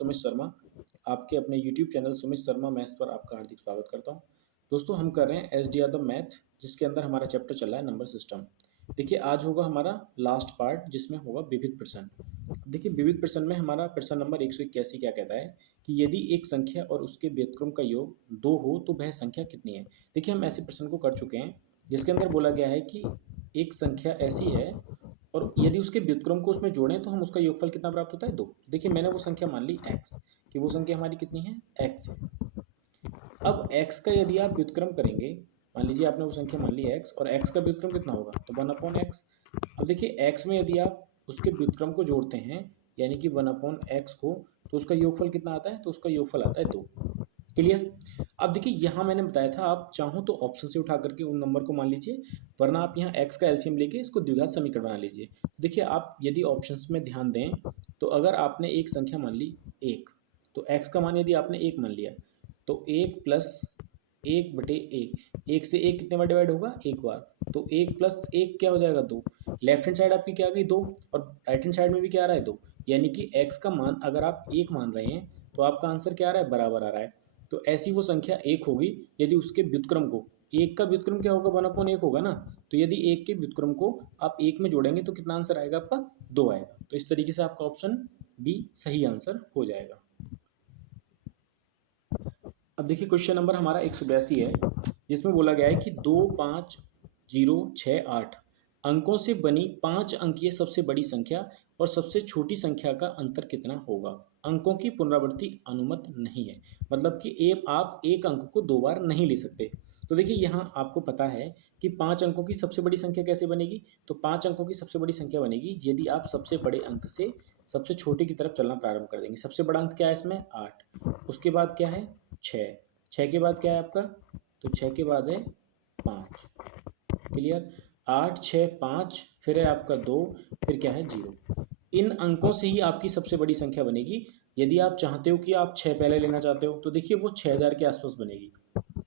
सुमित शर्मा, आपके अपने YouTube channel Sumit Sharma maths पर आपका हार्दिक स्वागत करता हूं। दोस्तों हम कर रहे हैं एसडीआर द मैथ, जिसके अंदर हमारा चैप्टर चल रहा है नंबर सिस्टम। देखिए आज होगा हमारा लास्ट पार्ट, जिसमें होगा विविध प्रश्न। देखिए विविध प्रश्न में हमारा प्रश्न नंबर 181 क्या कहता है कि यदि एक संख्या और उसके व्युत्क्रम का योग 2 हो तो वह संख्या कितनी है। देखिए हम ऐसे प्रश्न को कर चुके हैं जिसके अंदर बोला गया है कि एक संख्या ऐसी है और यदि उसके व्युत्क्रम को उसमें जोड़ें तो हम उसका योगफल कितना प्राप्त होता है, 2। देखिए मैंने वो संख्या मान ली x, कि वो संख्या हमारी कितनी है, x है। अब x का यदि आप व्युत्क्रम करेंगे, मान लीजिए आपने वो संख्या मान ली x और x का व्युत्क्रम कितना होगा, तो 1/x। अब देखिए x में यदि आप उसके व्युत्क्रम को जोड़ते हैं यानी कि 1/x को, तो उसका योगफल कितना आता है, तो उसका योगफल आता है 2। क्लियर। अब देखिए यहाँ मैंने बताया था आप चाहो तो ऑप्शन से उठा करके उन नंबर को मान लीजिए, वरना आप यहाँ x का एलसीएम लेके इसको द्विघात समीकरण बना लीजिए। देखिए आप यदि ऑप्शंस में ध्यान दें तो अगर आपने एक संख्या मान ली 1, तो x का मान यदि आपने 1 मान लिया तो 1 प्लस 1/1, 1 से 1 कितने बार डिवाइड होगा, 1 बार, तो 1 प्लस 1 क्या हो जाएगा, 2। लेफ्ट हैंड साइड आपकी क्या आ गई, 2, और राइट हैंड साइड में भी क्या आ रहा है, 2। यानी कि x का मान अगर आप 1 मान रहे हैं तो आपका आंसर क्या आ रहा है, बराबर आ रहा है। तो ऐसी वो संख्या 1 होगी यदि उसके व्युत्क्रम को, 1 का व्युत्क्रम क्या होगा, 1/1 होगा ना। तो यदि 1 के व्युत्क्रम को आप 1 में जोड़ेंगे तो कितना आंसर आएगा आपका, 2 आएगा। तो इस तरीके से आपका ऑप्शन बी सही आंसर हो जाएगा। अब देखिए क्वेश्चन नंबर हमारा 182 है, जिसमें बोला गया है कि 2 5 0 6 8 अंकों से बनी 5 अंकीय सबसे बड़ी संख्या और सबसे छोटी संख्या का अंतर कितना होगा। अंकों की पुनरावृत्ति अनुमत नहीं है, मतलब कि आप एक अंक को 2 बार नहीं ले सकते। तो देखिए यहाँ आपको पता है कि 5 अंकों की सबसे बड़ी संख्या कैसे बनेगी, तो 5 अंकों की सबसे बड़ी संख्या बनेगी यदि आप सबसे बड़े अंक से सबसे छोटे की तरफ चलना प्रारंभ कर देंगे। सबसे बड़ा अंक क्या है इसमें, 8, उसके बाद क्या है 6, 6 के बाद क्या है आपका, तो 6 के बाद है 5। क्लियर। 8 6 5, फिर है आपका 2, फिर क्या है 0। इन अंकों से ही आपकी सबसे बड़ी संख्या बनेगी। यदि आप चाहते हो कि आप 6 पहले लेना चाहते हो तो देखिए वो 6000 के आसपास बनेगी।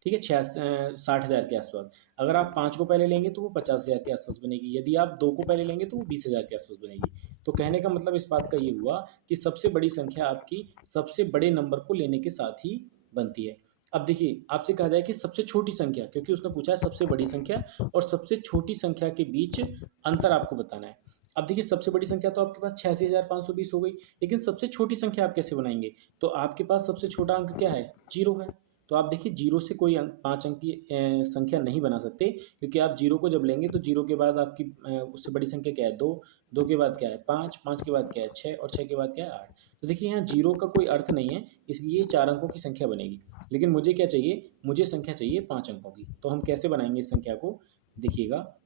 ठीक है, 60,000 के आसपास। अगर आप 5 को पहले लेंगे तो वो 50,000 के आसपास बनेगी। यदि आप 2 को पहले लेंगे तो वो 20,000 के आसपास बनेगी। तो कहने का मतलब इस बात का ये हुआ कि सबसे बड़ी संख्या आपकी सबसे बड़े नंबर को लेने के साथ ही बनती है। अब देखिए आपसे कहा जाए कि सबसे छोटी संख्या, क्योंकि उसने पूछा है सबसे बड़ी संख्या और सबसे छोटी संख्या के बीच अंतर आपको बताना है। अब देखिए सबसे बड़ी संख्या तो आपके पास 86,520 हो गई, लेकिन सबसे छोटी संख्या आप कैसे बनाएंगे, तो आपके पास सबसे छोटा अंक क्या है, 0 है। तो आप देखिए 0 से कोई 5 अंक की संख्या नहीं बना सकते, क्योंकि आप 0 को जब लेंगे तो 0 के बाद आपकी उससे बड़ी संख्या क्या है, 2, 2 के बाद क्या है 5, 5 के बाद क्या है 6 और 6 के बाद क्या है 8। तो देखिए यहाँ 0 का कोई अर्थ नहीं है, इसलिए 4 अंकों की संख्या बनेगी। लेकिन मुझे क्या चाहिए, मुझे संख्या चाहिए 5 अंकों की। तो हम कैसे बनाएंगे इस संख्या को, देखिएगा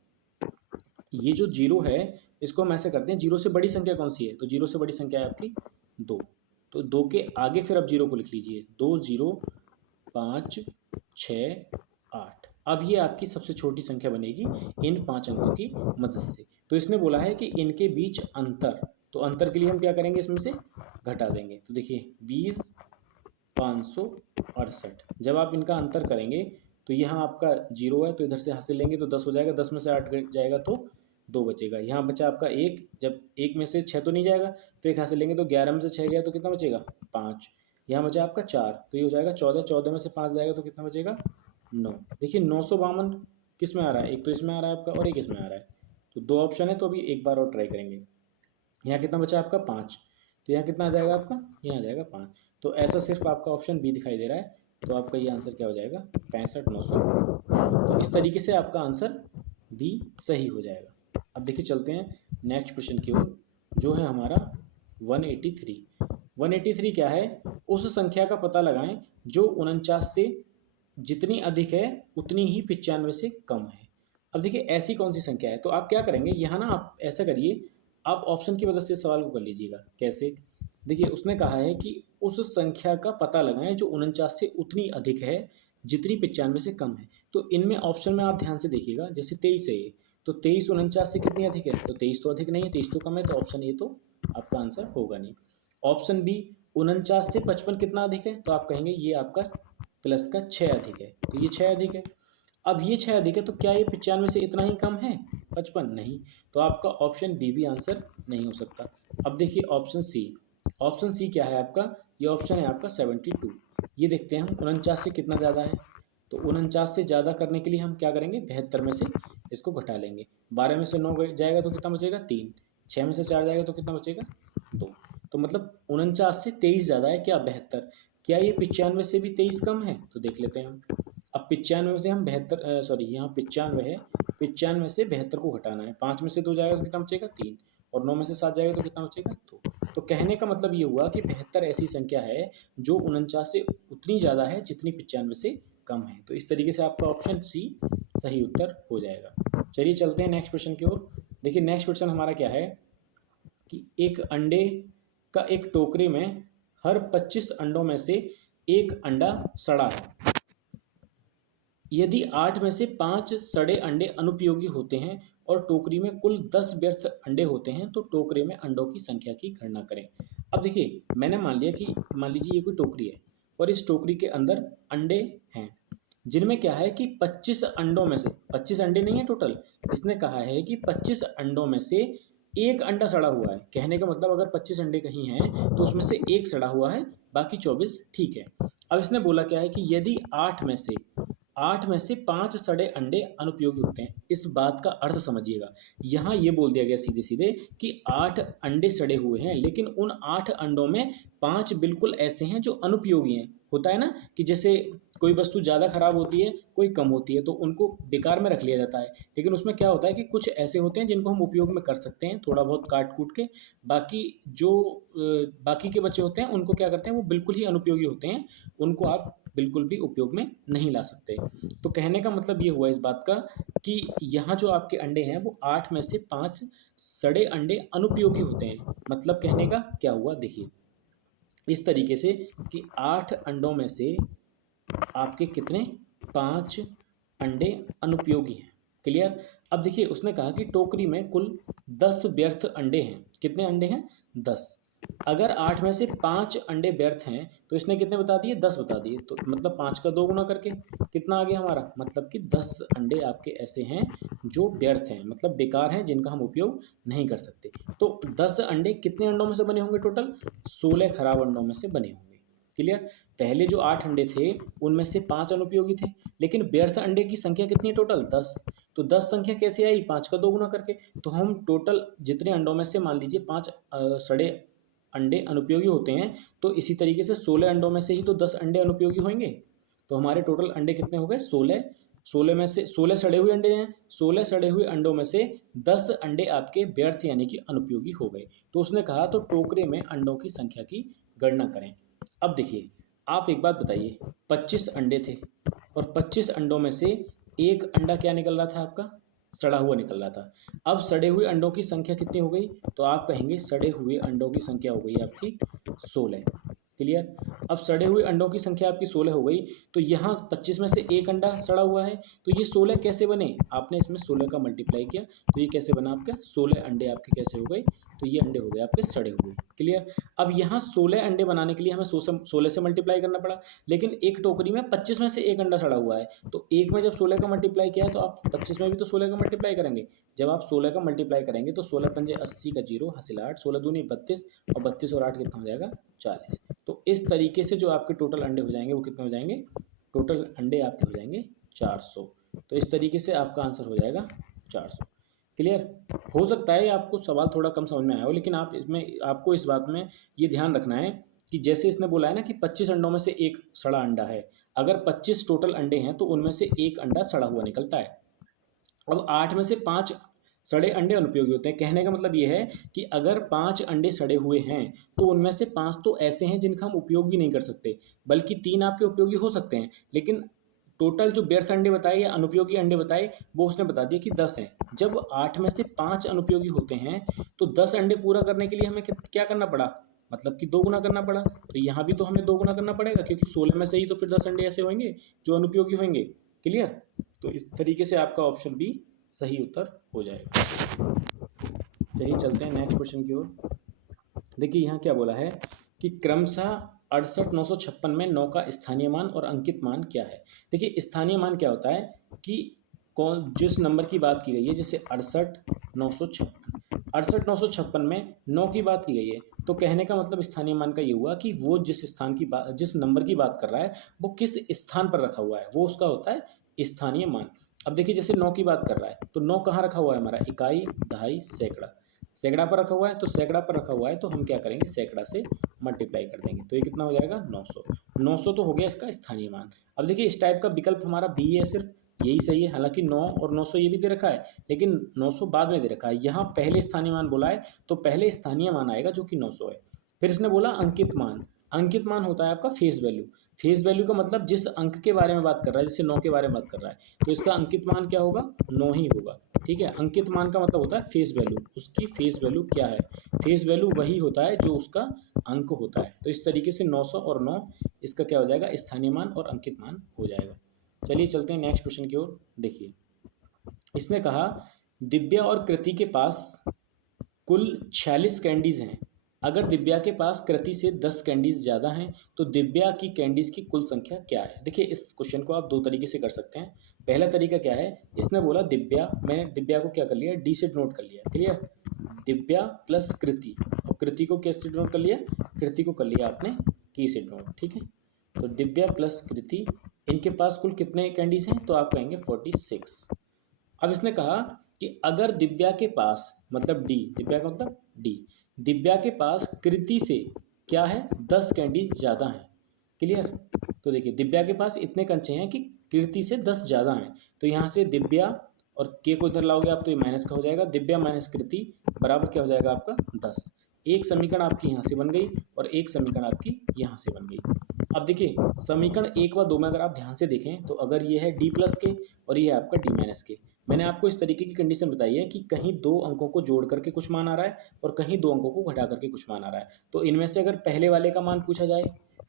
ये जो 0 है इसको हम ऐसे करते हैं, 0 से बड़ी संख्या कौन सी है, तो 0 से बड़ी संख्या है आपकी 2। तो 2 के आगे फिर आप 0 को लिख लीजिए, 2 0 5 6 8। अब ये आपकी सबसे छोटी संख्या बनेगी इन 5 अंकों की मदद से। तो इसने बोला है कि इनके बीच अंतर, तो अंतर के लिए हम क्या करेंगे, इसमें से घटा देंगे। तो देखिए 20,568, जब आप इनका अंतर करेंगे तो यहाँ आपका 0 है तो इधर से हासिल लेंगे तो 10 हो जाएगा, 10 में से 8 घट जाएगा तो 2 बचेगा। यहाँ बचा आपका 1, जब 1 में से 6 तो नहीं जाएगा तो 1 हासिल लेंगे तो 11 में से 6 गया तो कितना बचेगा 5। यहाँ बचा आपका 4, तो ये हो जाएगा 14, 14 में से 5 जाएगा तो कितना बचेगा 9। देखिए 952 किस में आ रहा है, एक तो इसमें आ रहा है आपका और एक इसमें आ रहा है, तो 2 ऑप्शन है। तो अभी एक बार और ट्राई करेंगे। यहाँ कितना बचा आपका 5, तो यहाँ कितना आ जाएगा आपका, यहाँ आ जाएगा 5। तो ऐसा सिर्फ आपका ऑप्शन बी दिखाई दे रहा है, तो आपका ये आंसर क्या हो जाएगा 65,900। तो इस तरीके से आपका आंसर बी सही हो जाएगा। अब देखिए चलते हैं नेक्स्ट प्रश्न की ओर, जो है हमारा 183। 183 क्या है, उस संख्या का पता लगाएं जो 49 से जितनी अधिक है उतनी ही 95 से कम है। अब देखिए ऐसी कौन सी संख्या है, तो आप क्या करेंगे यहाँ ना, आप ऐसा करिए, आप ऑप्शन की मदद से सवाल को कर लीजिएगा। कैसे, देखिए उसने कहा है कि उस संख्या का पता लगाएं जो 49 से उतनी अधिक है जितनी 95 से कम है। तो इनमें ऑप्शन में आप ध्यान से देखिएगा, जैसे 23 है ये, तो 23 49 से कितनी अधिक है, तो 23 तो अधिक नहीं है, 23 तो कम है, तो ऑप्शन ए तो आपका आंसर होगा नहीं। ऑप्शन बी 49 से 55 कितना अधिक है, तो आप कहेंगे ये आपका प्लस का 6 अधिक है, तो ये 6 अधिक है। अब ये 6 अधिक है तो क्या ये 95 से इतना ही कम है 55, नहीं, तो आपका ऑप्शन बी भी आंसर नहीं हो सकता। अब देखिए ऑप्शन सी ऑप्शन सी क्या है आपका, ये ऑप्शन है आपका 72। ये देखते हैं हम 49 से कितना ज़्यादा है। तो 49 से ज़्यादा करने के लिए हम क्या करेंगे, 72 में से इसको घटा लेंगे। 12 में से 9 जाएगा तो कितना बचेगा, 3। 6 में से 4 जाएगा तो कितना बचेगा, 2। तो मतलब 49 से 23 ज़्यादा है क्या, 72। क्या ये 95 से भी 23 कम है, तो देख लेते हैं हम। अब 95 से हम 72, सॉरी यहाँ 95 है, 95 से 72 को घटाना है। 5 में से 2 जाएगा तो कितना बचेगा, 3। और 9 में से 7 जाएगा तो कितना बचेगा, 2। तो कहने का मतलब ये हुआ कि 72 ऐसी संख्या है जो 49 से उतनी ज़्यादा है जितनी 95 से कम है। तो इस तरीके से आपका ऑप्शन सी सही उत्तर हो जाएगा। चलिए चलते हैं नेक्स्ट क्वेश्चन की ओर। देखिए नेक्स्ट क्वेश्चन हमारा क्या है कि एक अंडे का एक टोकरी में हर 25 अंडों में से एक अंडा सड़ा है। यदि 8 में से 5 सड़े अंडे अनुपयोगी होते हैं और टोकरी में कुल 10 व्यर्थ अंडे होते हैं, तो टोकरी में अंडों की संख्या की गणना करें। अब देखिए मैंने मान लीजिए ये कोई टोकरी है और इस टोकरी के अंदर अंडे हैं, जिनमें क्या है कि 25 अंडों में से, 25 अंडे नहीं है टोटल, इसने कहा है कि 25 अंडों में से एक अंडा सड़ा हुआ है। कहने का मतलब अगर 25 अंडे कहीं हैं तो उसमें से एक सड़ा हुआ है, बाकी 24 ठीक है। अब इसने बोला क्या है कि यदि 8 में से 5 सड़े अंडे अनुपयोगी होते हैं। इस बात का अर्थ समझिएगा, यहाँ ये बोल दिया गया सीधे सीधे कि 8 अंडे सड़े हुए हैं, लेकिन उन 8 अंडों में 5 बिल्कुल ऐसे हैं जो अनुपयोगी हैं। होता है ना कि जैसे कोई वस्तु ज़्यादा खराब होती है, कोई कम होती है, तो उनको बेकार में रख लिया जाता है। लेकिन उसमें क्या होता है कि कुछ ऐसे होते हैं जिनको हम उपयोग में कर सकते हैं थोड़ा बहुत काट कूट के। बाकी जो बाकी के बच्चे होते हैं उनको क्या करते हैं, वो बिल्कुल ही अनुपयोगी होते हैं, उनको आप बिल्कुल भी उपयोग में नहीं ला सकते। तो कहने का मतलब ये हुआ इस बात का कि यहाँ जो आपके अंडे हैं वो 8 में से 5 सड़े अंडे अनुपयोगी होते हैं। मतलब कहने का क्या हुआ, देखिए इस तरीके से कि 8 अंडों में से आपके कितने, 5 अंडे अनुपयोगी हैं। क्लियर। अब देखिए उसने कहा कि टोकरी में कुल 10 व्यर्थ अंडे हैं। कितने अंडे हैं, 10। अगर 8 में से 5 अंडे व्यर्थ हैं तो इसने कितने बता दिए, 10 बता दिए। तो मतलब 5 का 2 गुना करके कितना आ गया हमारा, मतलब कि 10 अंडे आपके ऐसे हैं जो व्यर्थ हैं, मतलब बेकार हैं, जिनका हम उपयोग नहीं कर सकते। तो 10 अंडे कितने अंडों में से बने होंगे, टोटल 16 खराब अंडों में से बने होंगे। क्लियर। पहले जो 8 अंडे थे उनमें से 5 अनुपयोगी थे, लेकिन व्यर्थ अंडे की संख्या कितनी है टोटल, 10। तो 10 संख्या कैसे आई, 5 का 2 गुना करके। तो हम टोटल जितने अंडों में से मान लीजिए 5 सड़े अंडे अनुपयोगी होते हैं, तो इसी तरीके से 16 अंडों में से ही तो 10 अंडे अनुपयोगी होंगे। तो हमारे टोटल अंडे कितने हो गए, 16। 16 में से 16 सड़े हुए अंडे हैं, 16 सड़े हुए अंडों में से 10 अंडे आपके व्यर्थ यानी कि अनुपयोगी हो गए। तो उसने कहा तो टोकरे में अंडों की संख्या की गणना करें। अब देखिए आप एक बात बताइए, 25 अंडे थे और 25 अंडों में से एक अंडा क्या निकल रहा था आपका, सड़ा हुआ निकल रहा था। अब सड़े हुए अंडों की संख्या कितनी हो गई, तो आप कहेंगे सड़े हुए अंडों की संख्या हो गई आपकी 16। क्लियर। अब सड़े हुए अंडों की संख्या आपकी 16 हो गई, तो यहाँ 25 में से एक अंडा सड़ा हुआ है, तो ये 16 कैसे बने, आपने इसमें 16 का मल्टीप्लाई किया तो ये कैसे बना आपका, 16 अंडे आपके कैसे हो गए, तो ये अंडे हो गए आपके सड़े हुए। क्लियर। अब यहाँ 16 अंडे बनाने के लिए हमें 16 से मल्टीप्लाई करना पड़ा, लेकिन एक टोकरी में 25 में से एक अंडा सड़ा हुआ है, तो एक में जब 16 का मल्टीप्लाई किया है तो आप 25 में भी तो 16 का मल्टीप्लाई करेंगे। जब आप 16 का मल्टीप्लाई करेंगे तो 16 पंजे 80 का 0 हासिल 8, 16 दूनी 32 और 32 और 8 कितना हो जाएगा, 40। तो इस तरीके से जो आपके टोटल अंडे हो जाएंगे वो कितने हो जाएंगे, टोटल अंडे आपके हो जाएंगे 400। तो इस तरीके से आपका आंसर हो जाएगा 400। क्लियर। हो सकता है आपको सवाल थोड़ा कम समझ में आया हो, लेकिन आप इसमें आपको इस बात में ये ध्यान रखना है कि जैसे इसने बोला है ना कि 25 अंडों में से एक सड़ा अंडा है, अगर 25 टोटल अंडे हैं तो उनमें से एक अंडा सड़ा हुआ निकलता है। अब 8 में से 5 सड़े अंडे अनुपयोगी होते हैं। कहने का मतलब ये है कि अगर 5 अंडे सड़े हुए हैं तो उनमें से 5 तो ऐसे हैं जिनका हम उपयोग भी नहीं कर सकते, बल्कि 3 आपके उपयोगी हो सकते हैं। लेकिन टोटल जो व्यर्थ अंडे बताए या अनुपयोगी अंडे बताए वो उसने बता दिया कि 10 हैं। जब 8 में से 5 अनुपयोगी होते हैं तो 10 अंडे पूरा करने के लिए हमें क्या करना पड़ा, मतलब कि 2 गुना करना पड़ा। तो यहाँ भी तो हमें 2 गुना करना पड़ेगा, क्योंकि 16 में से ही तो फिर 10 अंडे ऐसे होंगे जो अनुपयोगी होंगे। क्लियर। तो इस तरीके से आपका ऑप्शन बी सही उत्तर हो जाएगा। चलिए चलते हैं नेक्स्ट क्वेश्चन की ओर। देखिए यहाँ क्या बोला है कि क्रमशः 68,956 में 9 का स्थानीय मान और अंकित मान क्या है। देखिए स्थानीय मान क्या होता है कि कौन जिस नंबर की बात की गई है, जैसे 68,956, 68,956 में 9 की बात की गई है, तो कहने का मतलब स्थानीय मान का ये हुआ कि वो जिस नंबर की बात कर रहा है वो किस स्थान पर रखा हुआ है, वो उसका होता है स्थानीय मान। अब देखिए जैसे 9 की बात कर रहा है तो 9 कहाँ रखा हुआ है हमारा, इकाई, दहाई, सैकड़ा, सैकड़ा पर रखा हुआ है, तो सैकड़ा पर रखा हुआ है तो हम क्या करेंगे, सैकड़ा से मल्टीप्लाई कर देंगे, तो ये कितना हो जाएगा 900। 900 तो हो गया इसका स्थानीय मान। अब देखिए इस टाइप का विकल्प हमारा बी है, सिर्फ यही सही है, हालांकि 9 और 900 ये भी दे रखा है, लेकिन 900 बाद में दे रखा है, यहाँ पहले स्थानीय मान बोला है तो पहले स्थानीय मान आएगा जो कि 900 है। फिर इसने बोला अंकित मान, अंकित मान होता है आपका फेस वैल्यू। फेस वैल्यू का मतलब जिस अंक के बारे में बात कर रहा है, जैसे 9 के बारे में बात कर रहा है तो इसका अंकित मान क्या होगा, 9 ही होगा। ठीक है, अंकित मान का मतलब होता है फेस वैल्यू, उसकी फेस वैल्यू क्या है, फेस वैल्यू वही होता है जो उसका अंक होता है। तो इस तरीके से 900 और 9 इसका क्या हो जाएगा, स्थानीय मान और अंकित मान हो जाएगा। चलिए चलते हैं नेक्स्ट क्वेश्चन की ओर। देखिए इसने कहा दिव्या और कृति के पास कुल 46 कैंडीज हैं। अगर दिव्या के पास कृति से 10 कैंडीज ज़्यादा हैं तो दिव्या की कैंडीज की कुल संख्या क्या है। देखिए इस क्वेश्चन को आप दो तरीके से कर सकते हैं। पहला तरीका क्या है, इसने बोला दिव्या, मैंने दिव्या को क्या कर लिया, डी से नोट कर लिया, क्लियर, दिव्या प्लस कृति, और कृति को कैसे नोट कर लिया, कृति को कर लिया आपने की से नोट। ठीक है, तो दिव्या प्लस कृति इनके पास कुल कितने कैंडीज हैं, तो आप कहेंगे 46। अब इसने कहा कि अगर दिव्या के पास, मतलब डी, दिव्या का मतलब डी, दिव्या के पास कृति से क्या है, 10 कैंडीज ज़्यादा हैं, क्लियर। तो देखिए दिव्या के पास इतने कंचे हैं कि कृति से 10 ज़्यादा हैं, तो यहाँ से दिव्या और के को इधर लाओगे आप तो ये माइनस का हो जाएगा, दिव्या माइनस कृति बराबर क्या हो जाएगा आपका 10। एक समीकरण आपकी यहाँ से बन गई और एक समीकरण आपकी यहाँ से बन गई। अब देखिए समीकरण 1 व 2 में अगर आप ध्यान से देखें तो अगर ये है डी प्लस के और ये है आपका डी माइनस के, मैंने आपको इस तरीके की कंडीशन बताई है कि कहीं दो अंकों को जोड़ करके कुछ मान आ रहा है और कहीं दो अंकों को घटा करके कुछ मान आ रहा है। तो इनमें से अगर पहले वाले का मान पूछा जाए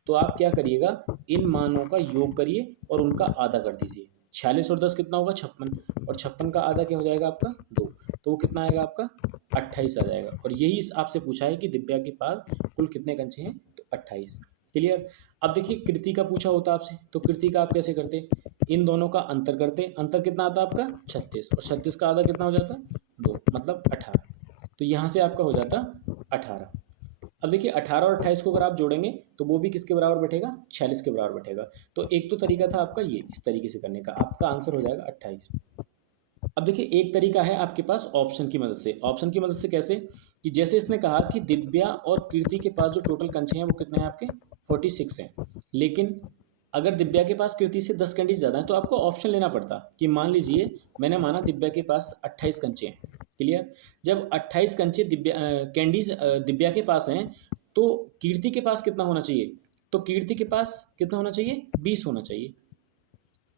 तो आप क्या करिएगा, इन मानों का योग करिए और उनका आधा कर दीजिए। 46 और 10 कितना होगा 56, और 56 का आधा क्या हो जाएगा आपका 2, तो वो कितना आएगा आपका 28 आ जाएगा। और यही आपसे पूछा है कि दिव्या के पास कुल कितने कंचे हैं, तो 28, क्लियर। अब देखिए कृति का पूछा होता आपसे, तो कृति का आप कैसे करते, इन दोनों का अंतर करते, अंतर कितना आता आपका 36, और 36 का आधा कितना हो जाता 2, मतलब 18, तो यहाँ से आपका हो जाता 18। अब देखिए 18 और 28 को अगर आप जोड़ेंगे तो वो भी किसके बराबर बैठेगा, 46 के बराबर बैठेगा। तो एक तो तरीका था आपका ये इस तरीके से करने का, आपका आंसर हो जाएगा 28। अब देखिए एक तरीका है आपके पास ऑप्शन की मदद से, ऑप्शन की मदद से कैसे, कि जैसे इसने कहा कि दिव्या और कीर्ति के पास जो टोटल कंचे हैं वो कितने हैं आपके 46 हैं, लेकिन अगर दिव्या के पास कृति से 10 कैंडीज ज़्यादा है तो आपको ऑप्शन लेना पड़ता कि मान लीजिए मैंने माना दिव्या के पास 28 कंचे हैं, क्लियर। जब 28 कंचे कैंडीज दिव्या के पास हैं तो कीर्ति के पास कितना होना चाहिए, तो कीर्ति के पास कितना होना चाहिए 20 होना चाहिए,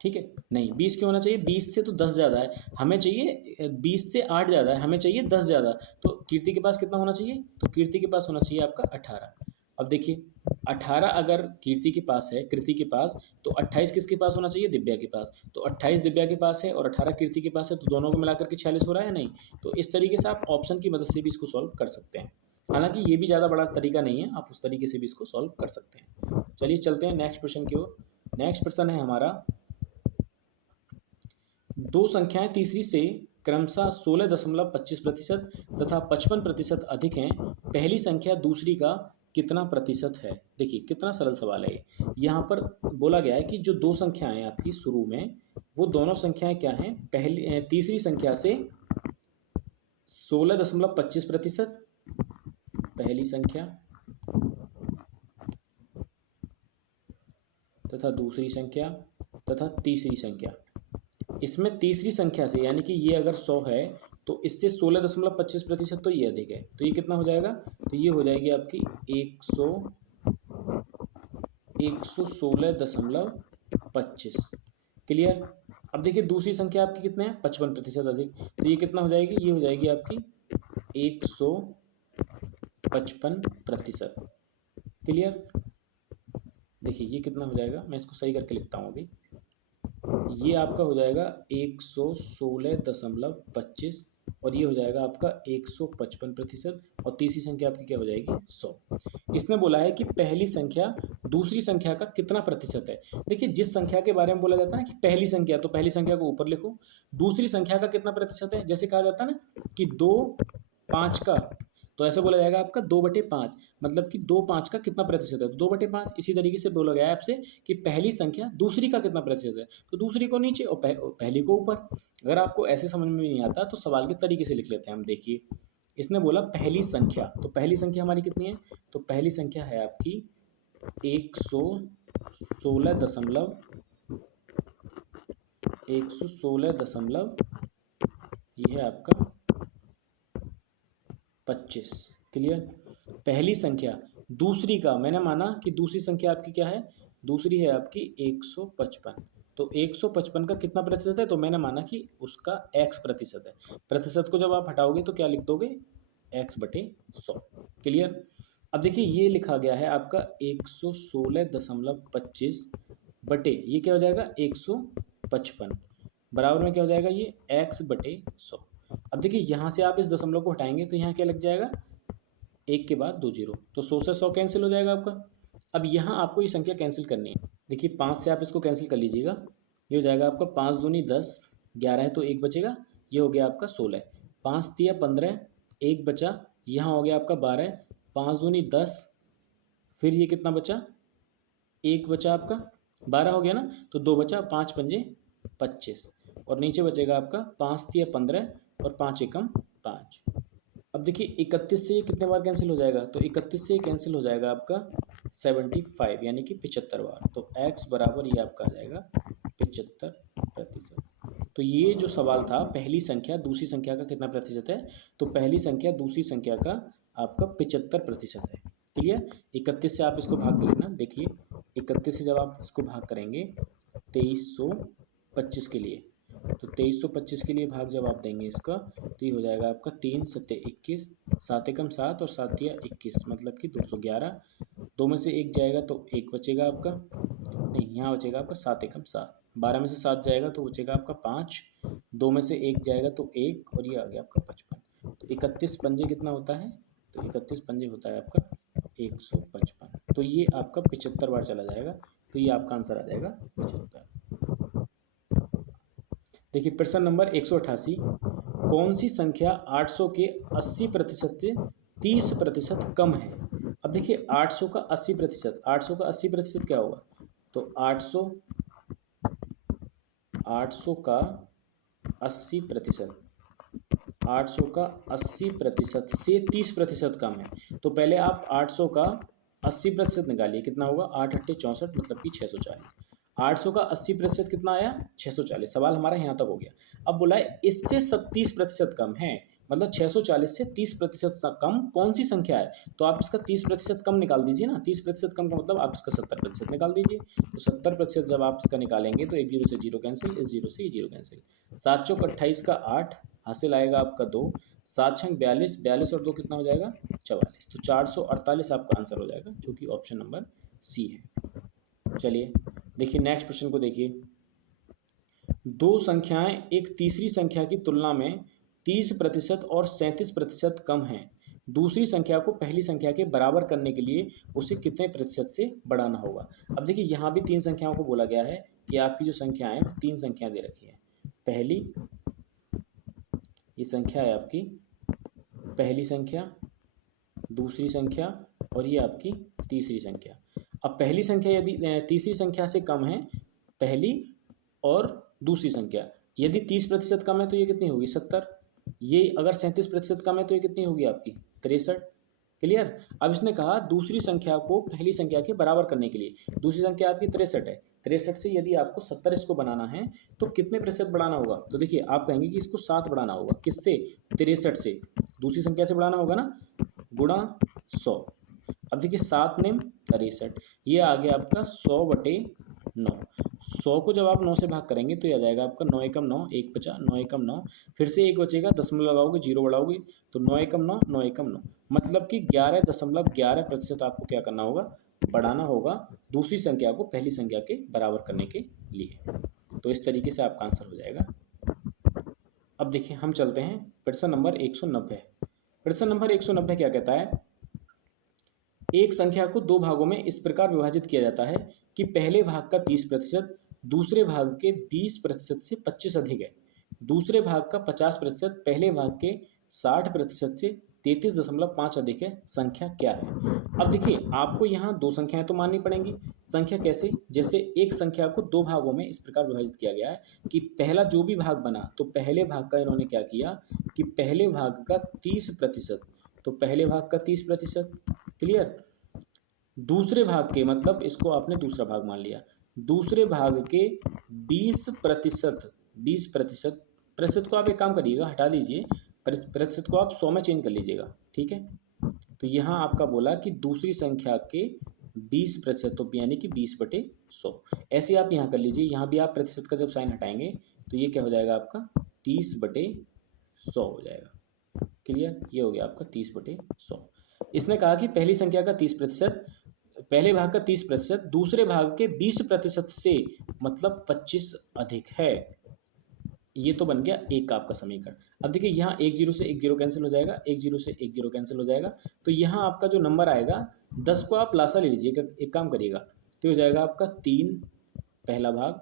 ठीक है। नहीं 20 क्यों होना चाहिए, 20 से तो 10 ज़्यादा है, हमें चाहिए 20 से 8 ज़्यादा है, हमें चाहिए 10 ज़्यादा, तो कीर्ति के पास कितना होना चाहिए, तो कीर्ति के पास होना चाहिए आपका 18। अब देखिए 18 अगर कीर्ति के पास है, कृति के पास, तो 28 किसके पास होना चाहिए, दिव्या के पास, तो 28 दिव्या के पास है और 18 कीर्ति के पास है, तो दोनों को मिलाकर के 46 हो रहा है नहीं। तो इस तरीके से आप ऑप्शन की मदद से भी इसको सॉल्व कर सकते हैं, हालांकि ये भी ज़्यादा बड़ा तरीका नहीं है, आप उस तरीके से भी इसको सॉल्व कर सकते हैं। चलिए चलते हैं नेक्स्ट प्रश्न की ओर। नेक्स्ट प्रश्न है हमारा, दो संख्याएं तीसरी से क्रमशः 16.25% तथा 55% अधिक हैं, पहली संख्या दूसरी का कितना प्रतिशत है। देखिए कितना सरल सवाल है ये। यहाँ पर बोला गया है कि जो दो संख्याएं हैं आपकी शुरू में, वो दोनों संख्याएं क्या हैं, पहली तीसरी संख्या से 16.25%, पहली संख्या, तथा दूसरी संख्या तथा तीसरी संख्या। इसमें तीसरी संख्या से, यानी कि ये अगर 100 है तो इससे 16.25% तो ये अधिक है, तो ये कितना हो जाएगा, तो ये हो जाएगी आपकी 116.25, क्लियर। अब देखिए दूसरी संख्या आपकी कितने हैं 55% अधिक, तो ये कितना हो जाएगी, ये हो जाएगी आपकी 155%, क्लियर। देखिए ये कितना हो जाएगा, मैं इसको सही करके लिखता हूँ अभी, ये आपका हो जाएगा 116.25 और ये हो जाएगा आपका 155%, और तीसरी संख्या आपकी क्या हो जाएगी 100। इसने बोला है कि पहली संख्या दूसरी संख्या का कितना प्रतिशत है। देखिए जिस संख्या के बारे में बोला जाता है ना कि पहली संख्या, तो पहली संख्या को ऊपर लिखो, दूसरी संख्या का कितना प्रतिशत है, जैसे कहा जाता है ना कि 2 5 का, तो ऐसे बोला जाएगा आपका 2/5, मतलब कि 2/5 का कितना प्रतिशत है, तो 2/5। इसी तरीके से बोला गया है आपसे कि पहली संख्या दूसरी का कितना प्रतिशत है, तो दूसरी को नीचे और पहली को ऊपर। अगर आपको ऐसे समझ में नहीं आता तो सवाल के तरीके से लिख लेते हैं हम। देखिए, इसने बोला पहली संख्या, तो पहली संख्या हमारी कितनी है, तो पहली संख्या है आपकी 116 दशमलव ये है आपका 25। क्लियर। पहली संख्या दूसरी का, मैंने माना कि दूसरी संख्या आपकी क्या है, दूसरी है आपकी 155, तो 155 का कितना प्रतिशत है, तो मैंने माना कि उसका x प्रतिशत है। प्रतिशत को जब आप हटाओगे तो क्या लिख दोगे, x/100। क्लियर। अब देखिए ये लिखा गया है आपका 116.25 बटे, ये क्या हो जाएगा 155, बराबर में क्या हो जाएगा ये x/100। अब देखिए यहाँ से आप इस दशमलव को हटाएंगे तो यहाँ क्या लग जाएगा, एक के बाद 2 जीरो, तो 100 से 100 कैंसिल हो जाएगा आपका। अब यहाँ आपको ये संख्या कैंसिल करनी है। देखिए 5 से आप इसको कैंसिल कर लीजिएगा, ये हो जाएगा आपका 5 दूनी 10, 11 है तो 1 बचेगा, ये हो गया आपका 16, 5 तिया 15, 1 बचा, यहाँ हो गया आपका 12, 5 दूनी 10, फिर ये कितना बचा, 1 बचा आपका, 12 हो गया ना, तो 2 बचा, 5 पंजे 25, और नीचे बचेगा आपका 5 तिया 15 और 5 एकम 5। अब देखिए 31 से ये कितने बार कैंसिल हो जाएगा, तो 31 से ये कैंसिल हो जाएगा आपका 75, यानी कि 75 बार, तो x बराबर ये आपका आ जाएगा 75%। तो ये जो सवाल था, पहली संख्या दूसरी संख्या का कितना प्रतिशत है, तो पहली संख्या दूसरी संख्या का आपका 75% है। क्लियर। 31 से आप इसको भाग कर लेना। देखिए 31 से जब आप इसको भाग करेंगे 2325 के लिए, तो 2325 के लिए भाग जब आप देंगे इसका, तो ये हो जाएगा आपका 3 सत्ते 21, 7 एकम 7 और 7 तिया 21, मतलब कि 211। 2 में से 1 जाएगा तो 1 बचेगा आपका, नहीं यहाँ बचेगा आपका 7 एकम 7, 12 में से 7 जाएगा तो बचेगा आपका 5, 2 में से 1 जाएगा तो 1, और ये आ गया आपका 55। तो 31 पंजे कितना होता है, तो 31 पंजे होता है आपका 155, तो ये आपका 75 बार चला जाएगा, तो ये आपका आंसर आ जाएगा 75। देखिए प्रश्न नंबर 188, कौन सी संख्या 800 के 80% से 30% कम है। अब देखिए 800 का 80%, 800 का 80% क्या होगा, तो 800 का 80%, 800 का 80% से 30% कम है, तो पहले आप 800 का 80% निकालिए, कितना होगा, 8 अट्ठे 64, मतलब कि 640। 800 का 80% कितना आया, 640। सवाल हमारा यहाँ तक हो गया। अब बोला है इससे 30% कम है, मतलब 640 से 30% कम कौन सी संख्या है, तो आप इसका 30% कम निकाल दीजिए ना। 30% कम का मतलब आप इसका 70% निकाल दीजिए, तो 70% जब आप इसका निकालेंगे तो 1 जीरो से 0 कैंसिल, इस 0 से ये 0 कैंसिल, 7 चौक 28 का 8, हासिल आएगा आपका 2, 7 छंग 42, 42 और 2 कितना हो जाएगा 44, तो 448 आपका आंसर हो जाएगा, जो कि ऑप्शन नंबर सी है। चलिए देखिए नेक्स्ट प्रश्न को देखिए, दो संख्याएं एक तीसरी संख्या की तुलना में 30% और 37% कम हैं। दूसरी संख्या को पहली संख्या के बराबर करने के लिए उसे कितने प्रतिशत से बढ़ाना होगा। अब देखिए यहाँ भी 3 संख्याओं को बोला गया है कि आपकी जो संख्याएं हैं 3 संख्याएं दे रखी है। पहली ये संख्या है आपकी पहली संख्या, दूसरी संख्या और ये आपकी तीसरी संख्या। अब पहली संख्या यदि तीसरी संख्या से कम है, पहली और दूसरी संख्या, यदि 30% कम है तो ये कितनी होगी 70, ये अगर 37% कम है तो ये कितनी होगी आपकी 63। क्लियर। अब इसने कहा दूसरी संख्या को पहली संख्या के बराबर करने के लिए, दूसरी संख्या आपकी 63 है, 63 से यदि आपको 70 इसको बनाना है तो कितने प्रतिशत बढ़ाना होगा, तो देखिए आप कहेंगे कि इसको 7 बढ़ाना होगा, किससे, 63 से, दूसरी संख्या से बढ़ाना होगा ना, गुणा 100। अब देखिए 7 निम 63, ये आ गया आपका 100/9। 100 को जब आप 9 से भाग करेंगे तो ये आ जाएगा आपका 9 एकम 9, 1 बचा, 9 एकम 9, फिर से 1 बचेगा, दशमलव लगाओगे, 0 बढ़ाओगे, तो 9 एकम 9, 9 एकम 9, मतलब कि 11.11% आपको क्या करना होगा, बढ़ाना होगा दूसरी संख्या को पहली संख्या के बराबर करने के लिए। तो इस तरीके से आपका आंसर हो जाएगा। अब देखिए हम चलते हैं प्रश्न नंबर 190। प्रश्न नंबर 190 क्या कहता है, एक संख्या को 2 भागों में इस प्रकार विभाजित किया जाता है कि पहले भाग का 30% दूसरे भाग के 20% से 25 अधिक है, दूसरे भाग का 50% पहले भाग के 60% से 33.5 अधिक है, संख्या क्या है। अब देखिए आपको यहाँ दो संख्याएं तो माननी पड़ेंगी। संख्या कैसे, जैसे एक संख्या को दो भागों में इस प्रकार विभाजित किया गया है कि पहला जो भी भाग बना तो पहले भाग का इन्होंने क्या किया कि पहले भाग का 30%, तो पहले भाग का 30%, क्लियर। दूसरे भाग के, मतलब इसको आपने दूसरा भाग मान लिया, दूसरे भाग के 20%, 20%, प्रतिशत को आप एक काम करिएगा हटा दीजिए, प्रतिशत को आप 100 में चेंज कर लीजिएगा, ठीक है। तो यहाँ आपका बोला कि दूसरी संख्या के 20%, तो यानी कि 20/100, ऐसे आप यहाँ कर लीजिए। यहाँ भी आप प्रतिशत का जब साइन हटाएंगे तो ये क्या हो जाएगा आपका 30/100 हो जाएगा, क्लियर। ये हो गया आपका 30/100। इसने कहा कि पहली संख्या का 30%, पहले भाग का 30% दूसरे भाग के 20% से मतलब 25 अधिक है। ये तो बन गया एक आपका समीकरण। अब देखिए यहाँ 1 0 से 1 0 कैंसिल हो जाएगा, 1 0 से 1 0 कैंसिल हो जाएगा, तो यहाँ आपका जो नंबर आएगा 10 को आप लासा ले लीजिएगा, एक काम करिएगा, तो हो जाएगा आपका 3 पहला भाग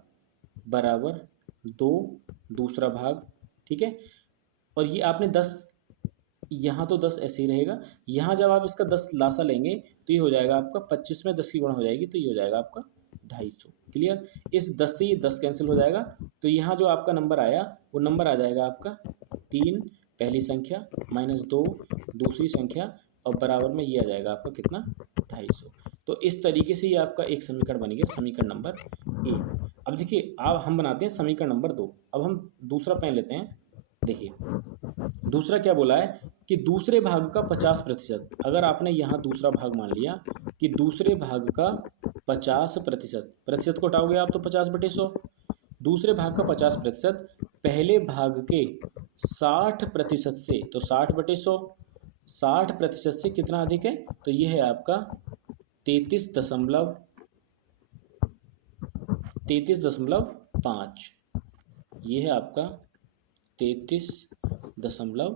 बराबर 2 दूसरा भाग, ठीक है। और ये आपने 10, यहाँ तो 10 ऐसे ही रहेगा, यहाँ जब आप इसका 10 लासा लेंगे तो ये हो जाएगा आपका 25 में 10 की गुणा हो जाएगी, तो ये हो जाएगा आपका 250, क्लियर। इस 10 से ये 10 कैंसिल हो जाएगा, तो यहाँ जो आपका नंबर आया वो नंबर आ जाएगा आपका 3 पहली संख्या माइनस 2 दूसरी संख्या और बराबर में ये आ जाएगा आपका कितना 250। तो इस तरीके से ये आपका एक समीकरण बन गया, समीकरण नंबर 1। अब देखिए अब हम बनाते हैं समीकरण नंबर 2। अब हम दूसरा पेन लेते हैं। देखिए दूसरा क्या बोला है कि दूसरे भाग का 50%, अगर आपने यहाँ दूसरा भाग मान लिया कि दूसरे भाग का 50%, प्रतिशत को हटाओगे आप तो 50/100, दूसरे भाग का 50% पहले भाग के 60% से, तो 60/100, 60% से कितना अधिक है, तो ये है आपका 33.5, ये है आपका 33.5,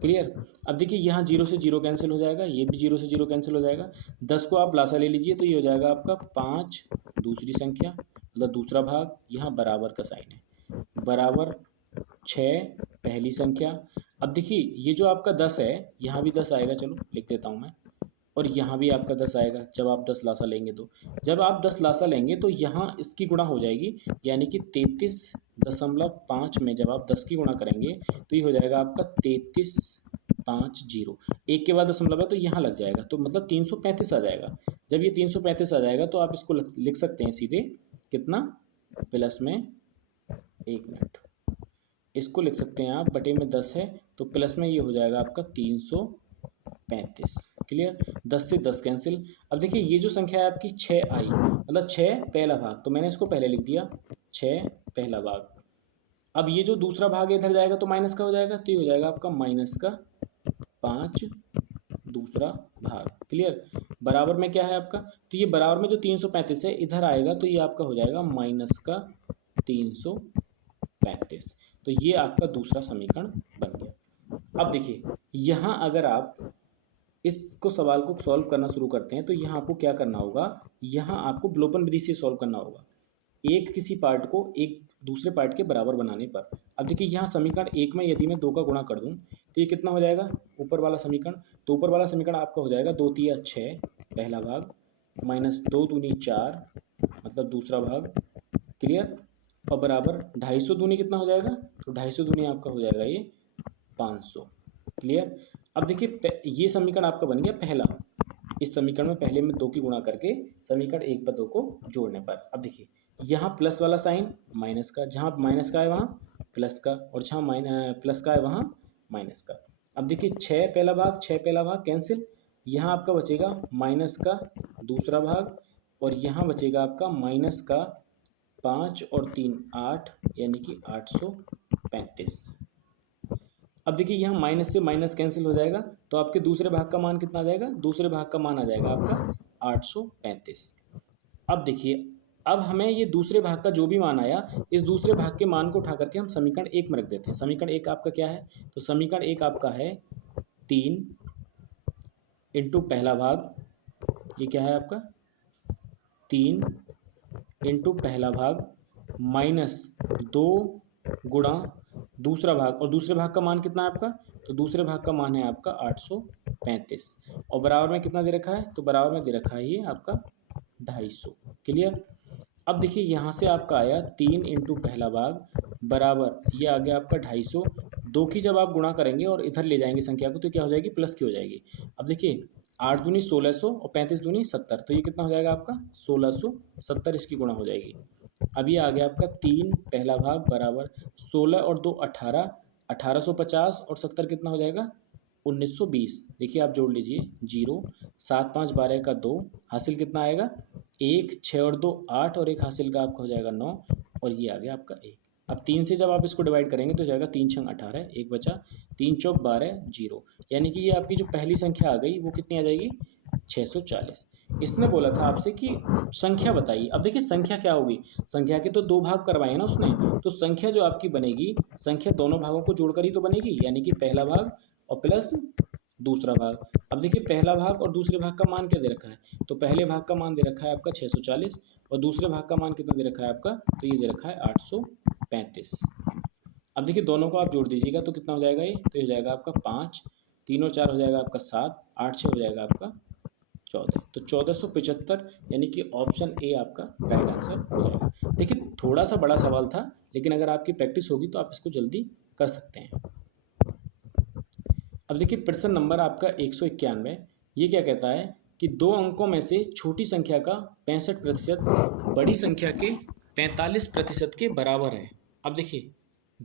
क्लियर। अब देखिए यहाँ 0 से 0 कैंसिल हो जाएगा, ये भी 0 से 0 कैंसिल हो जाएगा, 10 को आप लासा ले लीजिए तो ये हो जाएगा आपका 5 दूसरी संख्या मतलब दूसरा भाग, यहाँ बराबर का साइन है, बराबर 6 पहली संख्या। अब देखिए ये जो आपका 10 है यहाँ भी 10 आएगा, चलो लिख देता हूँ मैं, और यहाँ भी आपका 10 आएगा जब आप 10 लासा लेंगे, तो जब आप 10 लासा लेंगे तो यहाँ इसकी गुणा हो जाएगी, यानी कि 33.5 में जब आप 10 की गुणा करेंगे तो ये हो जाएगा आपका 33.50, एक के बाद दशमलव है तो यहाँ लग जाएगा, तो मतलब 335 आ जाएगा। जब ये 335 आ जाएगा तो आप इसको लिख सकते हैं सीधे कितना, प्लस में 1 मिनट, इसको लिख सकते हैं आप बटे में 10 है तो प्लस में ये हो जाएगा आपका 335, क्लियर। 10 से 10 कैंसिल। अब देखिए ये जो संख्या है आपकी 6 आई, मतलब 6 पहला भाग, तो मैंने इसको पहले लिख दिया 6 पहला भाग। अब ये जो दूसरा भाग इधर जाएगा तो माइनस का हो जाएगा, तो ये हो जाएगा आपका -5 दूसरा भाग, क्लियर। बराबर में क्या है आपका, तो ये बराबर में जो 335 है इधर आएगा तो ये आपका हो जाएगा -335, तो ये आपका दूसरा समीकरण बन गया। अब देखिए यहाँ अगर आप इसको सवाल को सॉल्व करना शुरू करते हैं तो यहाँ आपको क्या करना होगा, यहाँ आपको विलोपन विधि से सॉल्व करना होगा, एक किसी पार्ट को एक दूसरे पार्ट के बराबर बनाने पर। अब देखिए यहाँ समीकरण 1 में यदि मैं 2 का गुणा कर दूँ तो ये कितना हो जाएगा ऊपर वाला समीकरण, तो ऊपर वाला समीकरण आपका हो जाएगा 2 तिया 6 पहला भाग माइनस 2 दूनी 4 मतलब दूसरा भाग, क्लियर, और बराबर 250 दूनी कितना हो जाएगा, तो 250 दूनी आपका हो जाएगा ये 500, क्लियर। अब देखिए ये समीकरण आपका बन गया पहला, इस समीकरण में पहले में 2 की गुणा करके समीकरण 1 व 2 को जोड़ने पर। अब देखिए यहाँ प्लस वाला साइन माइनस का, जहाँ माइनस का है वहाँ प्लस का, और जहाँ प्लस का है वहाँ माइनस का। अब देखिए 6 पहला भाग कैंसिल, यहाँ आपका बचेगा माइनस का दूसरा भाग, और यहाँ बचेगा आपका माइनस का 5 और 3 8 यानी कि 835। अब देखिए यहाँ माइनस से माइनस कैंसिल हो जाएगा तो आपके दूसरे भाग का मान कितना आ जाएगा, दूसरे भाग का मान आ जाएगा आपका 835। अब देखिए अब हमें ये दूसरे भाग का जो भी मान आया, इस दूसरे भाग के मान को उठा करके हम समीकरण 1 में रख देते हैं। समीकरण 1 आपका क्या है, तो समीकरण 1 आपका है 3 इंटू पहला भाग, ये क्या है आपका 3 इंटू पहला भाग माइनस 2 गुणा दूसरा भाग, और दूसरे भाग का मान कितना है आपका, तो दूसरे भाग का मान है आपका 835, और बराबर में कितना दे रखा है, तो बराबर में दे रखा है ये आपका 250। क्लियर। अब देखिए यहाँ से आपका आया 3 इंटू पहला भाग बराबर ये आ गया आपका 250। दो की जब आप गुणा करेंगे और इधर ले जाएंगे संख्या को तो क्या हो जाएगी, प्लस की हो जाएगी। अब देखिए 8 दूनी 1600 और 35 दूनी 70, तो ये कितना हो जाएगा आपका 1670, इसकी गुणा हो जाएगी। अब ये आ गया आपका 3 पहला भाग बराबर 16 और 2 18, 1850 और 70 कितना हो जाएगा 1920। देखिए आप जोड़ लीजिए, 0 7 5 12 का 2, हासिल कितना आएगा 1, 6 और 2 8, और एक हासिल का आपका हो जाएगा 9, और ये आ गया आपका 1। अब 3 से जब आप इसको डिवाइड करेंगे तो हो जाएगा 3 छंग 18, एक बचा 3 चौक 12 0, यानी कि ये आपकी जो पहली संख्या आ गई वो कितनी आ जाएगी 640। इसने बोला था आपसे कि संख्या बताइए। अब देखिए संख्या क्या होगी, संख्या के तो दो भाग करवाए ना उसने, तो संख्या जो आपकी बनेगी, संख्या दोनों भागों को जोड़कर ही तो बनेगी, यानी कि पहला भाग और प्लस दूसरा भाग। अब देखिए पहला भाग और दूसरे भाग का मान क्या दे रखा है, तो पहले भाग का मान दे रखा है आपका 640, और दूसरे भाग का मान कितना दे रखा है आपका, तो ये दे रखा है 835। अब देखिए दोनों को आप जोड़ दीजिएगा तो कितना हो जाएगा ये, तो ये हो जाएगा आपका 5, 3 और 4 हो जाएगा आपका 7, 8 6 हो जाएगा आपका 14, तो 1475, यानी कि ऑप्शन ए आपका राइट आंसर हो जाएगा। देखिए थोड़ा सा बड़ा सवाल था, लेकिन अगर आपकी प्रैक्टिस होगी तो आप इसको जल्दी कर सकते हैं। अब देखिए प्रश्न नंबर आपका 191, ये क्या कहता है कि दो अंकों में से छोटी संख्या का 65% बड़ी संख्या के 45% के बराबर है। अब देखिए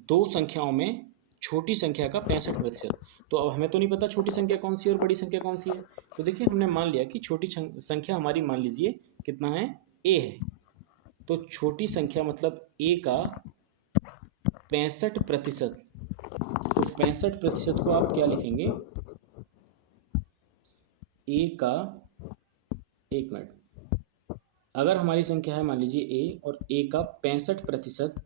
दो संख्याओं में छोटी संख्या का 65%, तो अब हमें तो नहीं पता छोटी संख्या कौन सी है और बड़ी संख्या कौन सी है, तो देखिए हमने मान लिया कि छोटी संख्या हमारी मान लीजिए कितना है, ए है। तो छोटी संख्या मतलब ए का 65%, तो 65% को आप क्या लिखेंगे, ए का, एक मिनट, अगर हमारी संख्या है मान लीजिए ए और ए का 65%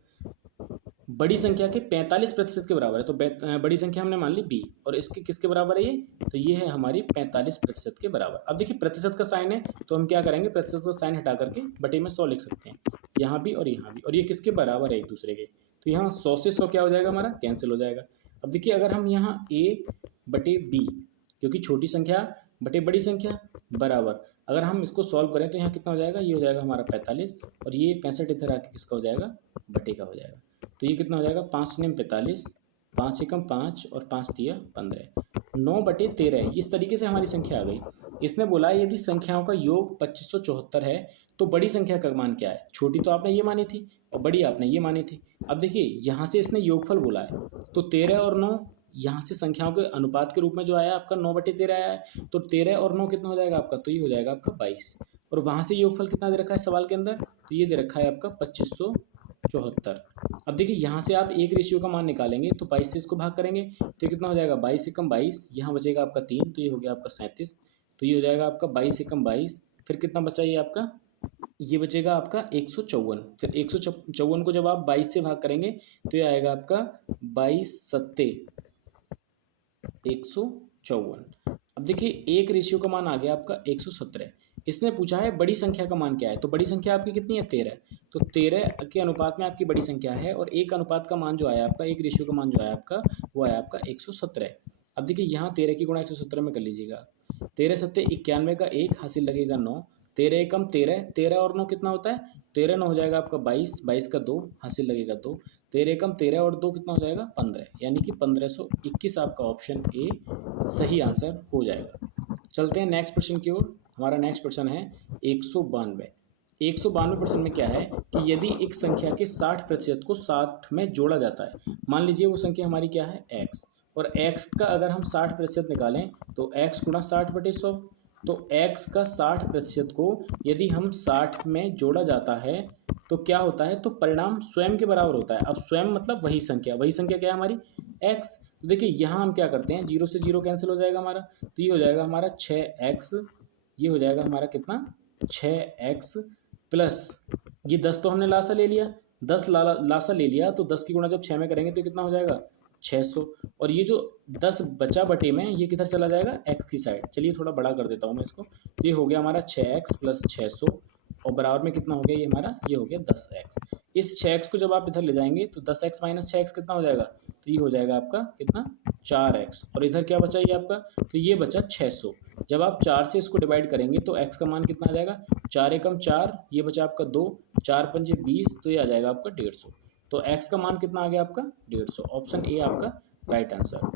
बड़ी संख्या के 45% के बराबर है, तो बड़ी संख्या हमने मान ली बी, और इसके किसके बराबर है ये, तो ये है हमारी 45% के बराबर। अब देखिए प्रतिशत का साइन है तो हम क्या करेंगे, प्रतिशत का साइन हटा करके बटे में 100 लिख सकते हैं, यहाँ भी और यहाँ भी, और ये किसके बराबर है एक दूसरे के, तो यहाँ 100 से 100 क्या हो जाएगा हमारा, कैंसिल हो जाएगा। अब देखिए अगर हम यहाँ ए बटे बी, क्योंकि छोटी संख्या बटे बड़ी संख्या बराबर, अगर हम इसको सॉल्व करें तो यहाँ कितना हो जाएगा, ये हो जाएगा हमारा 45, और ये 65 इधर आके किसका हो जाएगा, बटे का हो जाएगा। तो ये कितना हो जाएगा, 5 नेम 45, 5 एकम 5 और 5 तिया 15, 9 बटे 13, इस तरीके से हमारी संख्या आ गई। इसने बोला यदि संख्याओं का योग 2574 है तो बड़ी संख्या का मान क्या है, छोटी तो आपने ये मानी थी और बड़ी आपने ये मानी थी। अब देखिए यहाँ से इसने योगफल बोला है, तो 13 और 9 यहाँ से संख्याओं के अनुपात के रूप में जो आया आपका 9 बटे 13 आया है, तो 13 और 9 कितना हो जाएगा आपका, तो ये हो जाएगा आपका 22, और वहाँ से योगफल कितना दे रखा है सवाल के अंदर, तो ये दे रखा है आपका 2574। अब देखिए यहाँ से आप एक रेशियो का मान निकालेंगे तो 22 से इसको भाग करेंगे तो कितना हो जाएगा, 22 एकम 22, यहाँ बचेगा आपका 3, तो ये हो गया आपका 37, तो ये हो जाएगा आपका 22 एकम 22, फिर कितना बचा ये आपका, ये बचेगा आपका 154, फिर 154 को जब आप 22 से भाग करेंगे तो ये आएगा आपका 22 सत्ते 154। अब देखिए एक रेशियो का मान आ गया आपका 117। इसने पूछा है बड़ी संख्या का मान क्या है, तो बड़ी संख्या आपकी कितनी है 13, तो 13 के अनुपात में आपकी बड़ी संख्या है, और एक अनुपात का मान जो आया आपका, एक रेशियो का मान जो आया आपका वो आया आपका 117। अब देखिए यहाँ 13 की गुणा 117 में कर लीजिएगा, 13 सत्ते 91 का 1 हासिल लगेगा 9, 13 एकम 13, 13 और 9 कितना होता है, 13 9 हो जाएगा आपका 22, 22 का 2 हासिल लगेगा 2, 13 एकम 13 और 2 कितना हो जाएगा 15, यानी कि 1521 आपका ऑप्शन ए सही आंसर हो जाएगा। चलते हैं नेक्स्ट प्रश्न की ओर। हमारा नेक्स्ट प्रश्न है 192। 192 प्रश्न में क्या है कि यदि एक संख्या के 60% को 60 में जोड़ा जाता है, मान लीजिए वो संख्या हमारी क्या है x, और x का अगर हम 60% निकालें तो x गुणा 60 बटे 100, तो x का 60% को यदि हम 60 में जोड़ा जाता है तो क्या होता है, तो परिणाम स्वयं के बराबर होता है। अब स्वयं मतलब वही संख्या क्या है हमारी x, तो देखिए यहाँ हम क्या करते हैं, 0 से 0 कैंसिल हो जाएगा हमारा, तो ये हो जाएगा हमारा 6x, ये हो जाएगा हमारा कितना 6x प्लस ये 10 तो हमने लासा ले लिया, 10 लासा ले लिया, तो 10 की गुणा जब 6 में करेंगे तो कितना हो जाएगा 600, और ये जो 10 बचा बटे में ये किधर चला जाएगा x की साइड। चलिए थोड़ा बड़ा कर देता हूँ मैं इसको, ये हो गया हमारा 6x प्लस 600, और बराबर में कितना हो गया ये हमारा, ये हो गया 10x। इस 6x को जब आप इधर ले जाएंगे तो 10x माइनस 6x कितना हो जाएगा, तो ये हो जाएगा आपका कितना 4x, और इधर क्या बचा ये आपका, तो ये बचा 600। जब आप 4 से इसको डिवाइड करेंगे तो x का मान कितना आ जाएगा, 4 एकम 4, ये बचा आपका 2, 4 पंजे 20, तो ये आ जाएगा आपका 150। तो x का मान कितना आ गया आपका 150। ऑप्शन ए आपका राइट आंसर।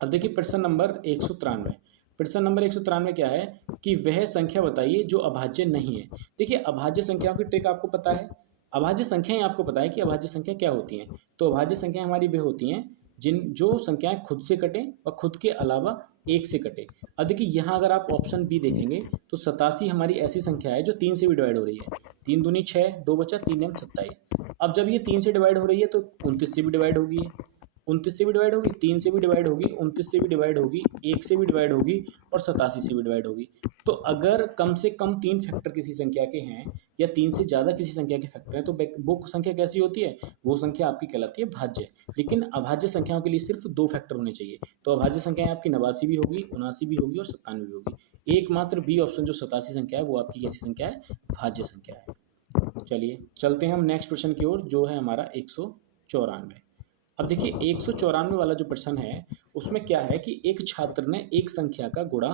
अब देखिए प्रश्न नंबर 193। प्रश्न नंबर 193 क्या है कि वह संख्या बताइए जो अभाज्य नहीं है। देखिए अभाज्य संख्याओं की ट्रिक आपको पता है, अभाज्य संख्याएं आपको पता है कि अभाज्य संख्या क्या होती हैं। तो अभाज्य संख्याएं हमारी वे होती हैं जो संख्याएं खुद से कटें और खुद के अलावा एक से कटे। अब देखिए यहाँ अगर आप ऑप्शन बी देखेंगे तो 87 हमारी ऐसी संख्या है जो 3 से भी डिवाइड हो रही है। 3 दूनी 6, 2 बचा, 3 एम 27। अब जब ये 3 से डिवाइड हो रही है तो 29 से भी डिवाइड होगी, 29 से भी डिवाइड होगी, 3 से भी डिवाइड होगी, 29 से भी डिवाइड होगी, 1 से भी डिवाइड होगी और 87 से भी डिवाइड होगी। तो अगर कम से कम 3 फैक्टर किसी संख्या के हैं या 3 से ज़्यादा किसी संख्या के फैक्टर हैं तो वो संख्या कैसी होती है, वो संख्या आपकी कहलाती है भाज्य। लेकिन अभाज्य संख्याओं के लिए सिर्फ 2 फैक्टर होने चाहिए। तो अभाज्य संख्याएं आपकी 89 भी होगी, 79 भी होगी और 97 भी होगी। एकमात्र बी ऑप्शन जो 87 संख्या है वो आपकी कैसी संख्या है, भाज्य संख्या है। चलिए चलते हैं हम नेक्स्ट प्रश्न की ओर जो है हमारा 194। अब देखिए 194 वाला जो प्रश्न है उसमें क्या है कि एक छात्र ने एक संख्या का गुणा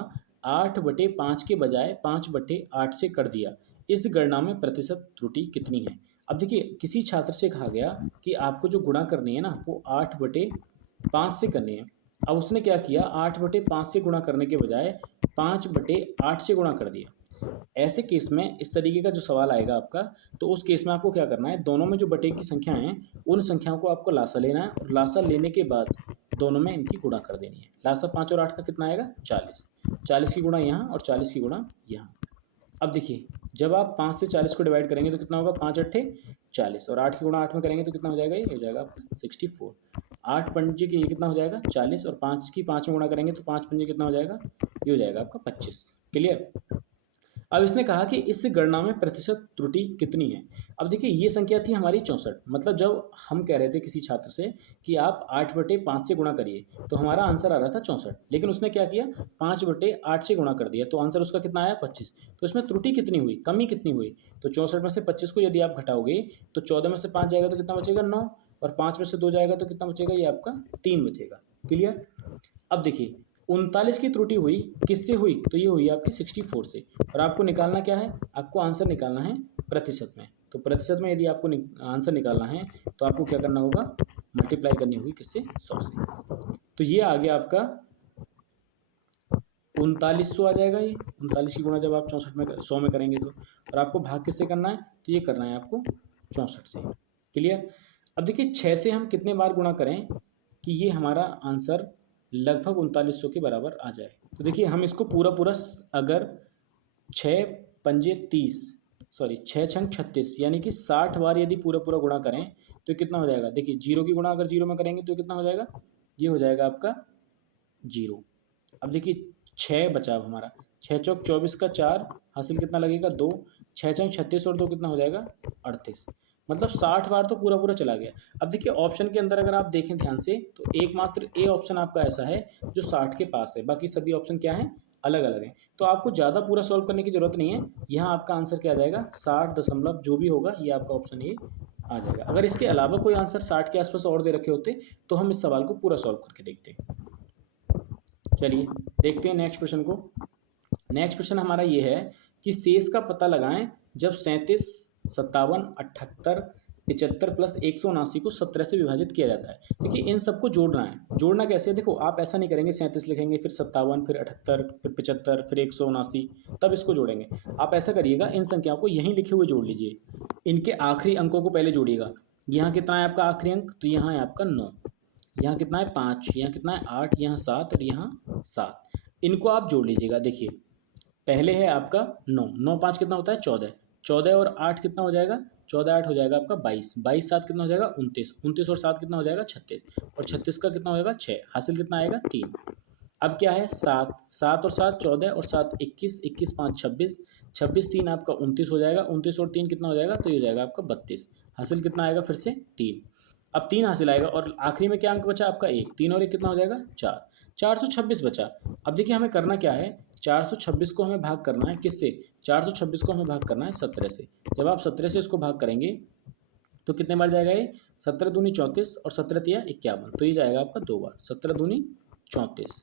8/5 के बजाय 5/8 से कर दिया। इस गणना में प्रतिशत त्रुटि कितनी है। अब देखिए किसी छात्र से कहा गया कि आपको जो गुणा करनी है ना वो 8/5 से करनी है। अब उसने क्या किया, 8/5 से गुणा करने के बजाय 5/8 से गुणा कर दिया। ऐसे केस में इस तरीके का जो सवाल आएगा आपका, तो उस केस में आपको क्या करना है, दोनों में जो बटे की संख्या हैं उन संख्याओं को आपको लासा लेना है और लासा लेने के बाद दोनों में इनकी गुणा कर देनी है। लासा 5 और 8 का कितना आएगा 40, 40 की गुणा यहाँ और 40 की गुणा यहाँ। अब देखिए जब आप 5 से 40 को डिवाइड करेंगे तो कितना होगा, 5 अट्ठे 40, और 8 की गुणा 8 में करेंगे तो कितना हो जाएगा, ये हो जाएगा आपका 64। 8 पंजे के ये कितना हो जाएगा 40, और 5 की 5 में गुणा करेंगे तो 5 पंजे कितना हो जाएगा, ये हो जाएगा आपका 25। क्लियर। अब इसने कहा कि इस गणना में प्रतिशत त्रुटि कितनी है। अब देखिए ये संख्या थी हमारी 64, मतलब जब हम कह रहे थे किसी छात्र से कि आप 8/5 से गुणा करिए तो हमारा आंसर आ रहा था 64, लेकिन उसने क्या किया 5/8 से गुणा कर दिया तो आंसर उसका कितना आया 25। तो इसमें त्रुटि कितनी हुई, कमी कितनी हुई, तो 64 में से 25 को यदि आप घटाओगे तो 14 में से 5 जाएगा तो कितना बचेगा 9, और 5 में से 2 जाएगा तो कितना बचेगा, ये आपका 3 बचेगा। क्लियर। अब देखिए 39 की त्रुटि हुई किससे हुई, तो ये हुई आपकी 64 से, और आपको निकालना क्या है, आपको आंसर निकालना है प्रतिशत में। तो प्रतिशत में यदि आपको आंसर निकालना है तो आपको क्या करना होगा, मल्टीप्लाई करनी होगी किससे, 100 से। तो ये आ गया आपका 3900 आ जाएगा। ये 39 की गुणा जब आप 64 में 100 में करेंगे तो, और आपको भाग किससे करना है, तो ये करना है आपको 64 से। क्लियर। अब देखिए 6 से हम कितने बार गुणा करें कि ये हमारा आंसर लगभग 3900 के बराबर आ जाए। तो देखिए हम इसको पूरा पूरा अगर 6 पंजे 30, सॉरी 6 छंग 36 यानी कि 60 बार यदि पूरा पूरा गुणा करें तो कितना हो जाएगा, देखिए 0 की गुणा अगर 0 में करेंगे तो कितना हो जाएगा, ये हो जाएगा आपका 0। अब देखिए 6 बचा अब हमारा, 6 चौक 24 का 4 हासिल कितना लगेगा 2, 6 छंग 36 और 2 कितना हो जाएगा 38, मतलब 60 बार तो पूरा पूरा चला गया। अब देखिए ऑप्शन के अंदर अगर आप देखें ध्यान से तो एकमात्र ए ऑप्शन आपका ऐसा है जो 60 के पास है, बाकी सभी ऑप्शन क्या हैं, अलग अलग हैं। तो आपको ज़्यादा पूरा सॉल्व करने की जरूरत नहीं है, यहाँ आपका आंसर क्या आ जाएगा 60 दशमलव जो भी होगा ये आपका ऑप्शन ए आ जाएगा। अगर इसके अलावा कोई आंसर 60 के आसपास और दे रखे होते तो हम इस सवाल को पूरा सॉल्व करके देखते। चलिए देखते हैं नेक्स्ट प्रश्न को। नेक्स्ट प्रश्न हमारा ये है कि शेष का पता लगाएं जब 37, 57, 78, 75 प्लस 179 को 17 से विभाजित किया जाता है। देखिए इन सबको जोड़ना है। जोड़ना कैसे है, देखो आप ऐसा नहीं करेंगे 37 लिखेंगे फिर 57 फिर 78 फिर 75 फिर 179 तब इसको जोड़ेंगे। आप ऐसा करिएगा इन संख्याओं को यहीं लिखे हुए जोड़ लीजिए, इनके आखिरी अंकों को पहले जोड़िएगा। यहाँ कितना है आपका आखिरी अंक, तो यहाँ है आपका 9, यहाँ कितना है 5, यहाँ कितना है 8, यहाँ 7 और यहाँ 7। इनको आप जोड़ लीजिएगा। देखिए पहले है आपका 9, 9 5 कितना होता है 14, 14 और 8 कितना हो जाएगा, 14 8 हो जाएगा आपका 22, 22 7 कितना हो जाएगा 29, 29 और 7 कितना हो जाएगा 36, और 36 का कितना हो जाएगा 6, हासिल कितना आएगा 3। अब क्या है 7, 7 और 7 14 और 7 21, 21 5 26, 26 3 आपका 29 हो जाएगा, 29 और 3 कितना हो जाएगा, तो ये हो जाएगा आपका 32, हासिल कितना आएगा फिर से 3। अब 3 हासिल आएगा और आखिरी में क्या अंक बचा आपका 1, 3 और 1 कितना हो जाएगा 4, 426 बचा। अब देखिए हमें करना क्या है, 426 को हमें भाग करना है किससे, 426 को हमें भाग करना है 17 से। जब आप 17 से इसको भाग करेंगे तो कितने बार जाएगा ये? 17 दूनी 34 और 17 तिया 51, तो ये जाएगा आपका 2 बार। 17 दूनी 34।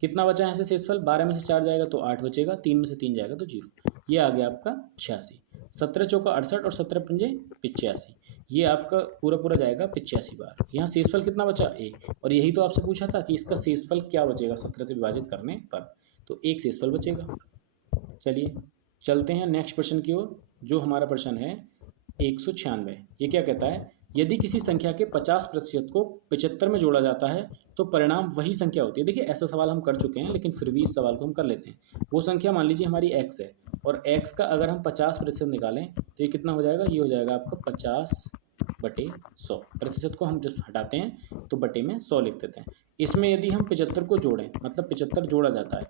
कितना बचा यहाँ से शेषफल? 12 में से 4 जाएगा तो 8 बचेगा, 3 में से 3 जाएगा तो 0। ये आ गया आपका 86। 17 चौका 68 और 17 पंजे 85, ये आपका पूरा पूरा जाएगा 85 बार। यहाँ शेषफल कितना बचा? ए। और यही तो आपसे पूछा था कि इसका शेषफल क्या बचेगा 17 से विभाजित करने पर, तो एक शेषफल बचेगा। चलिए चलते हैं नेक्स्ट प्रश्न की ओर, जो हमारा प्रश्न है 196। ये क्या कहता है? यदि किसी संख्या के 50% को 75 में जोड़ा जाता है तो परिणाम वही संख्या होती है। देखिए ऐसा सवाल हम कर चुके हैं, लेकिन फिर भी इस सवाल को हम कर लेते हैं। वो संख्या मान लीजिए हमारी x है, और x का अगर हम 50% निकालें तो ये कितना हो जाएगा? ये हो जाएगा आपका 50/100। प्रतिशत को हम जब हटाते हैं तो बटे में 100 लिख देते हैं। इसमें यदि हम 75 को जोड़ें, मतलब 75 जोड़ा जाता है,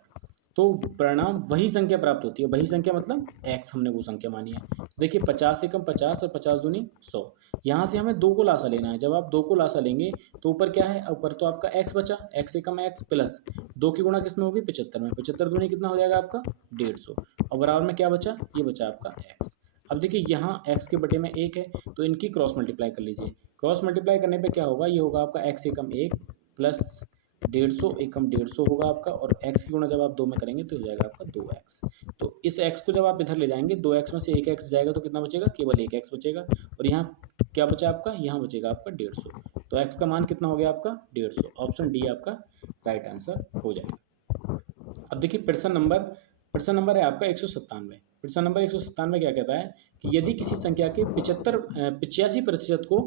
तो परिणाम वही संख्या प्राप्त होती है। वही संख्या मतलब x, हमने वो संख्या मानी है। तो देखिए 50 से कम 50 और 50 दूनी 100। यहाँ से हमें 2 को लासा लेना है। जब आप 2 को लासा लेंगे तो ऊपर क्या है? ऊपर तो आपका x बचा, x से कम x प्लस 2 की गुणा किस में होगी? 75 में। 75 दूनी कितना हो जाएगा आपका? 150। और बराबर में क्या बचा? ये बचा आपका x। अब देखिए यहाँ x के बटे में 1 है, तो इनकी क्रॉस मल्टीप्लाई कर लीजिए। क्रॉस मल्टीप्लाई करने पे क्या होगा? ये होगा आपका x से कम 1 प्लस 150, एक कम 150 होगा आपका, और x की गुणा जब आप 2 में करेंगे तो हो जाएगा आपका 2x। तो इस x को जब आप इधर ले जाएंगे, 2x में से 1x जाएगा तो कितना बचेगा? केवल 1x बचेगा। और यहाँ क्या बचा आपका? यहाँ बचेगा आपका 150। तो x का मान कितना हो गया आपका? 150। ऑप्शन डी आपका राइट आंसर हो जाएगा। अब देखिए प्रश्न नंबर है आपका 197। प्रश्न नंबर 197 क्या कहता है कि यदि किसी संख्या के 85% को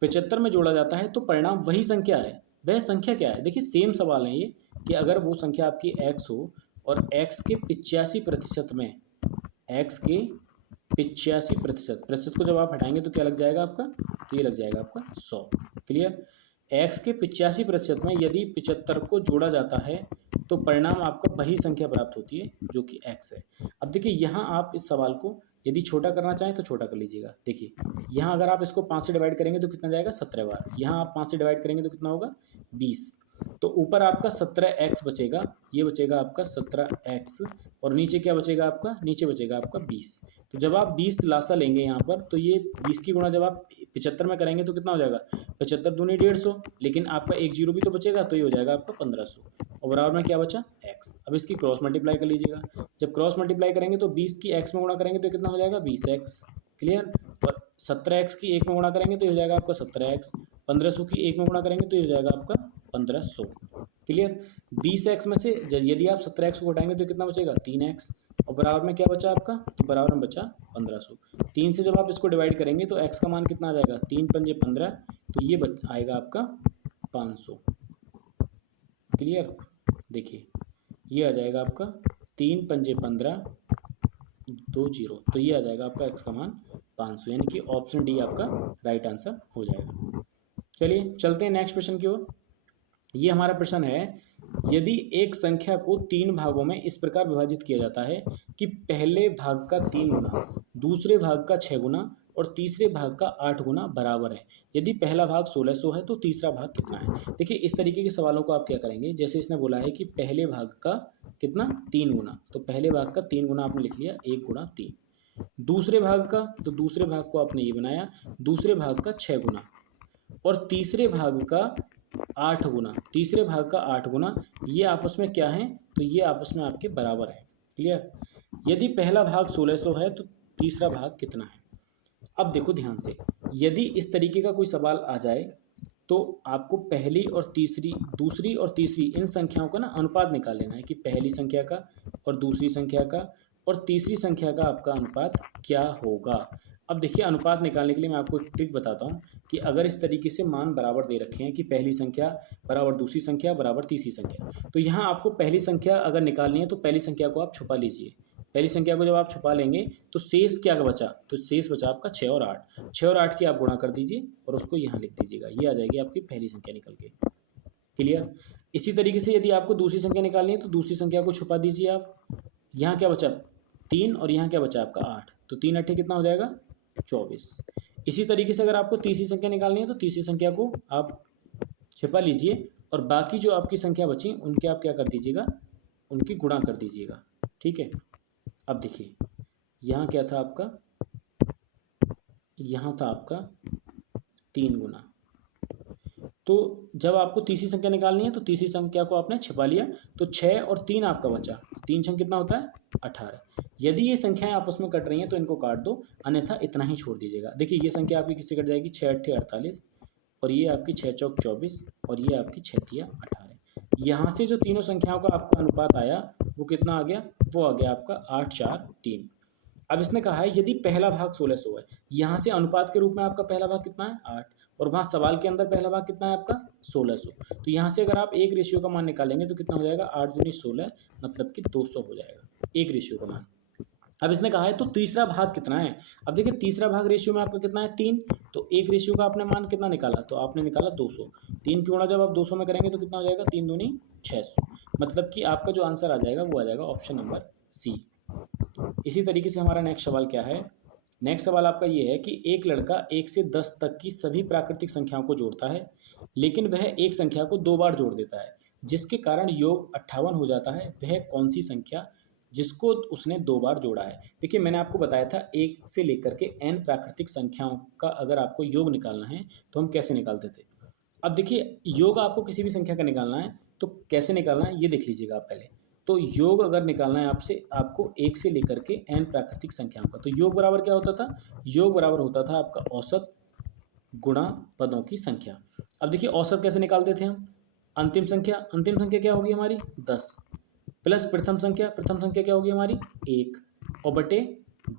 75 में जोड़ा जाता है तो परिणाम वही संख्या है। वह संख्या क्या है? देखिए सेम सवाल है ये, कि अगर वो संख्या आपकी x हो और x के 85% में, x के 85%, प्रतिशत को जब आप हटाएंगे तो क्या लग जाएगा आपका? तो ये लग जाएगा आपका 100। क्लियर? x के 85% में यदि 75 को जोड़ा जाता है तो परिणाम आपका वही संख्या प्राप्त होती है जो कि x है। अब देखिए यहाँ आप इस सवाल को यदि छोटा करना चाहें तो छोटा कर लीजिएगा। देखिए यहाँ अगर आप इसको 5 से डिवाइड करेंगे तो कितना जाएगा? 17 बार। यहाँ आप 5 से डिवाइड करेंगे तो कितना होगा? 20। तो ऊपर आपका 17x बचेगा, ये बचेगा आपका 17x, और नीचे क्या बचेगा आपका? नीचे बचेगा आपका 20। तो जब आप 20 लासा लेंगे यहाँ पर, तो ये 20 की गुणा जब आप 75 में करेंगे तो कितना हो जाएगा? 75 दूनी 150, लेकिन आपका एक जीरो भी तो बचेगा, तो ये हो जाएगा आपका 1500। और बराबर में क्या बचा? x। अब इसकी क्रॉस मल्टीप्लाई कर लीजिएगा। जब क्रॉस मल्टीप्लाई करेंगे तो 20 की x में गुणा करेंगे तो कितना हो जाएगा? 20x। क्लियर? और 17x की 1 में गुणा करेंगे तो ये हो जाएगा आपका 17x। 1500 की 1 में गुणा करेंगे तो ये हो जाएगा आपका 1500। क्लियर? 20x में से यदि आप 17x को घटाएंगे तो कितना बचेगा? 3x। और बराबर में क्या बचा आपका? तो बराबर में बचा 1500। 3 से जब आप इसको डिवाइड करेंगे तो x का मान कितना आ जाएगा? 3 पंजे 15, तो ये आएगा आपका 500। क्लियर? देखिए ये आ जाएगा आपका 3 पंजे 15, 2 0, तो ये आ जाएगा आपका x का मान 500, यानी कि ऑप्शन डी आपका राइट आंसर हो जाएगा। चलिए चलते हैं नेक्स्ट प्रश्न की ओर। ये हमारा प्रश्न है, यदि एक संख्या को 3 भागों में इस प्रकार विभाजित किया जाता है कि पहले भाग का 3 गुना, दूसरे भाग का 6 गुना और तीसरे भाग का 8 गुना बराबर है। यदि पहला भाग 1600 है तो तीसरा भाग कितना है? देखिए इस तरीके के सवालों को आप क्या करेंगे, जैसे इसने बोला है कि पहले भाग का कितना? 3 गुना, तो पहले भाग का 3 गुना आपने लिख लिया, 1 गुणा 3। दूसरे भाग का, तो दूसरे भाग को आपने ये बनाया, दूसरे भाग का 6 गुना, और तीसरे भाग का 8 गुना, तीसरे भाग का 8 गुना, ये आपस में क्या है? तो ये आपस में आपके बराबर है। क्लियर? यदि पहला भाग 1600 है तो तीसरा भाग कितना है? अब देखो ध्यान से, यदि इस तरीके का कोई सवाल आ जाए तो आपको पहली और तीसरी, दूसरी और तीसरी इन संख्याओं का ना अनुपात निकाल लेना है कि पहली संख्या का और दूसरी संख्या का और तीसरी संख्या का आपका अनुपात क्या होगा। अब देखिए अनुपात निकालने के लिए मैं आपको एक ट्रिक बताता हूँ कि अगर इस तरीके से मान बराबर दे रखे हैं कि पहली संख्या बराबर दूसरी संख्या बराबर तीसरी संख्या, तो यहाँ आपको पहली संख्या अगर निकालनी है तो पहली संख्या को आप छुपा लीजिए। पहली संख्या को जब आप छुपा लेंगे तो शेष क्या बचा? तो शेष बचा आपका 6 और 8। 6 और 8 की आप गुणा कर दीजिए और उसको यहाँ लिख दीजिएगा, ये आ जाएगी आपकी पहली संख्या निकल के। क्लियर? इसी तरीके से यदि आपको दूसरी संख्या निकालनी है तो दूसरी संख्या को छुपा दीजिए आप। यहाँ क्या बचा? 3, और यहाँ क्या बचा आपका 8, तो 3 8 कितना हो जाएगा? 24। इसी तरीके से अगर आपको तीसरी संख्या निकालनी है तो तीसरी संख्या को आप छिपा लीजिए और बाकी जो आपकी संख्या बची उनके आप क्या कर दीजिएगा? उनकी गुणा कर दीजिएगा। ठीक है? अब देखिए यहाँ क्या था आपका? यहाँ था आपका 3 गुना। तो जब आपको तीसरी संख्या निकालनी है तो तीसरी संख्या को आपने छिपा लिया, तो 6 और 3 आपका बचा, 3 छः कितना होता है 18। यदि ये संख्याएं आपस में कट रही हैं तो इनको काट दो, अन्यथा इतना ही छोड़ दीजिएगा। देखिए ये संख्या आपकी किससे कट जाएगी, 6 अट्ठे 48 और ये आपकी 6 चौक 24 और ये आपकी 6 तिया 18। यहाँ से जो तीनों संख्याओं का आपका अनुपात आया वो कितना आ गया, वो आ गया आपका 8 4 3। अब इसने कहा है यदि पहला भाग 1600 है, यहाँ से अनुपात के रूप में आपका पहला भाग कितना है 8, और वहाँ सवाल के अंदर पहला भाग कितना है आपका 1600। तो यहाँ से अगर आप एक रेशियो का मान निकालेंगे तो कितना हो जाएगा, 8 दूनी 16 मतलब कि 200 हो जाएगा एक रेशियो का मान। अब इसने कहा है तो तीसरा भाग कितना है। अब देखिए तीसरा भाग रेशियो में आपका कितना है 3, तो एक रेशियो का आपने मान कितना निकाला, तो आपने निकाला 200। 3 की गुणा जब आप 200 में करेंगे तो कितना हो जाएगा, 3 दूनी 600, मतलब कि आपका जो आंसर आ जाएगा वो आ जाएगा ऑप्शन नंबर सी। इसी तरीके से हमारा नेक्स्ट सवाल क्या है, नेक्स्ट सवाल आपका ये है कि एक लड़का 1 से 10 तक की सभी प्राकृतिक संख्याओं को जोड़ता है, लेकिन वह एक संख्या को 2 बार जोड़ देता है, जिसके कारण योग 58 हो जाता है। वह कौन सी संख्या जिसको उसने 2 बार जोड़ा है। देखिए मैंने आपको बताया था 1 से लेकर के n प्राकृतिक संख्याओं का अगर आपको योग निकालना है तो हम कैसे निकालते थे। अब देखिए योग आपको किसी भी संख्या का निकालना है तो कैसे निकालना है ये देख लीजिएगा आप पहले। तो योग अगर निकालना है आपसे, आपको 1 से लेकर के n प्राकृतिक संख्याओं का, तो योग बराबर क्या होता था, योग बराबर होता था आपका औसत गुणा पदों की संख्या। अब देखिए औसत कैसे निकालते थे हम, अंतिम संख्या क्या होगी हमारी 10 प्लस प्रथम संख्या क्या होगी हमारी 1 और बटे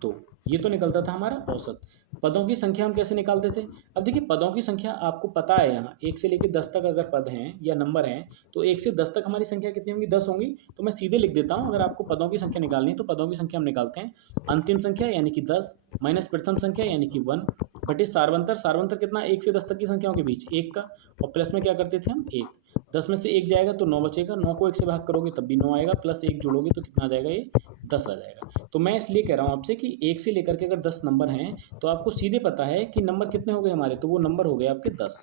2, ये तो निकलता था हमारा औसत। पदों की संख्या हम कैसे निकालते थे। अब देखिए पदों की संख्या आपको पता है, यहाँ 1 से लेकर 10 तक अगर पद हैं या नंबर हैं तो 1 से 10 तक हमारी संख्या कितनी होंगी, 10 होंगी। तो मैं सीधे लिख देता हूँ, अगर आपको पदों की संख्या निकालनी है तो पदों की संख्या हम निकालते हैं अंतिम संख्या यानी कि 10 माइनस प्रथम संख्या यानी कि 1 बटे सारवंतर कितना 1 से 10 तक की संख्याओं के बीच 1 का, और प्लस में क्या करते थे हम 1। 10 में से 1 जाएगा तो 9 बचेगा, 9 को 1 से भाग करोगे तब भी 9 आएगा, प्लस 1 जोड़ोगे तो कितना आ जाएगा, ये 10 आ जाएगा। तो मैं इसलिए कह रहा हूँ आपसे कि 1 से लेकर के अगर 10 नंबर हैं तो आपको सीधे पता है कि नंबर कितने हो गए हमारे, तो वो नंबर हो गए आपके 10।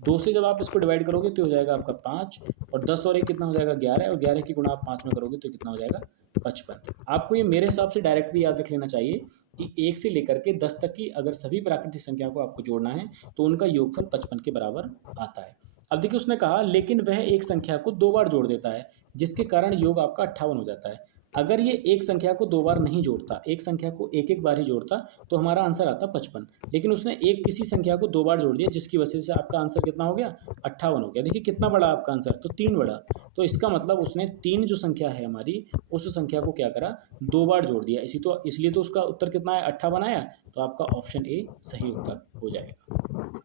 2 से जब आप इसको डिवाइड करोगे तो हो जाएगा आपका 5, और 10 और 1 कितना हो जाएगा 11, और 11 की गुणा आप 5 में करोगे तो कितना हो जाएगा 55। आपको ये मेरे हिसाब से डायरेक्ट भी याद रख लेना चाहिए कि 1 से लेकर के 10 तक की अगर सभी प्राकृतिक संख्याओं को आपको जोड़ना है तो उनका योगफल 55 के बराबर आता है। अब देखिए उसने कहा लेकिन वह एक संख्या को 2 बार जोड़ देता है, जिसके कारण योग आपका 58 हो जाता है। अगर ये एक संख्या को 2 बार नहीं जोड़ता, एक संख्या को एक एक बार ही जोड़ता तो हमारा आंसर आता 55, लेकिन उसने एक किसी संख्या को 2 बार जोड़ दिया जिसकी वजह से आपका आंसर कितना हो गया 58 हो गया। देखिए कितना बड़ा आपका आंसर, तो 3 बड़ा। तो इसका मतलब उसने 3 जो संख्या है हमारी उस संख्या को क्या करा 2 बार जोड़ दिया, इसलिए तो उसका उत्तर कितना है 58 आया। तो आपका ऑप्शन ए सही उत्तर हो जाएगा।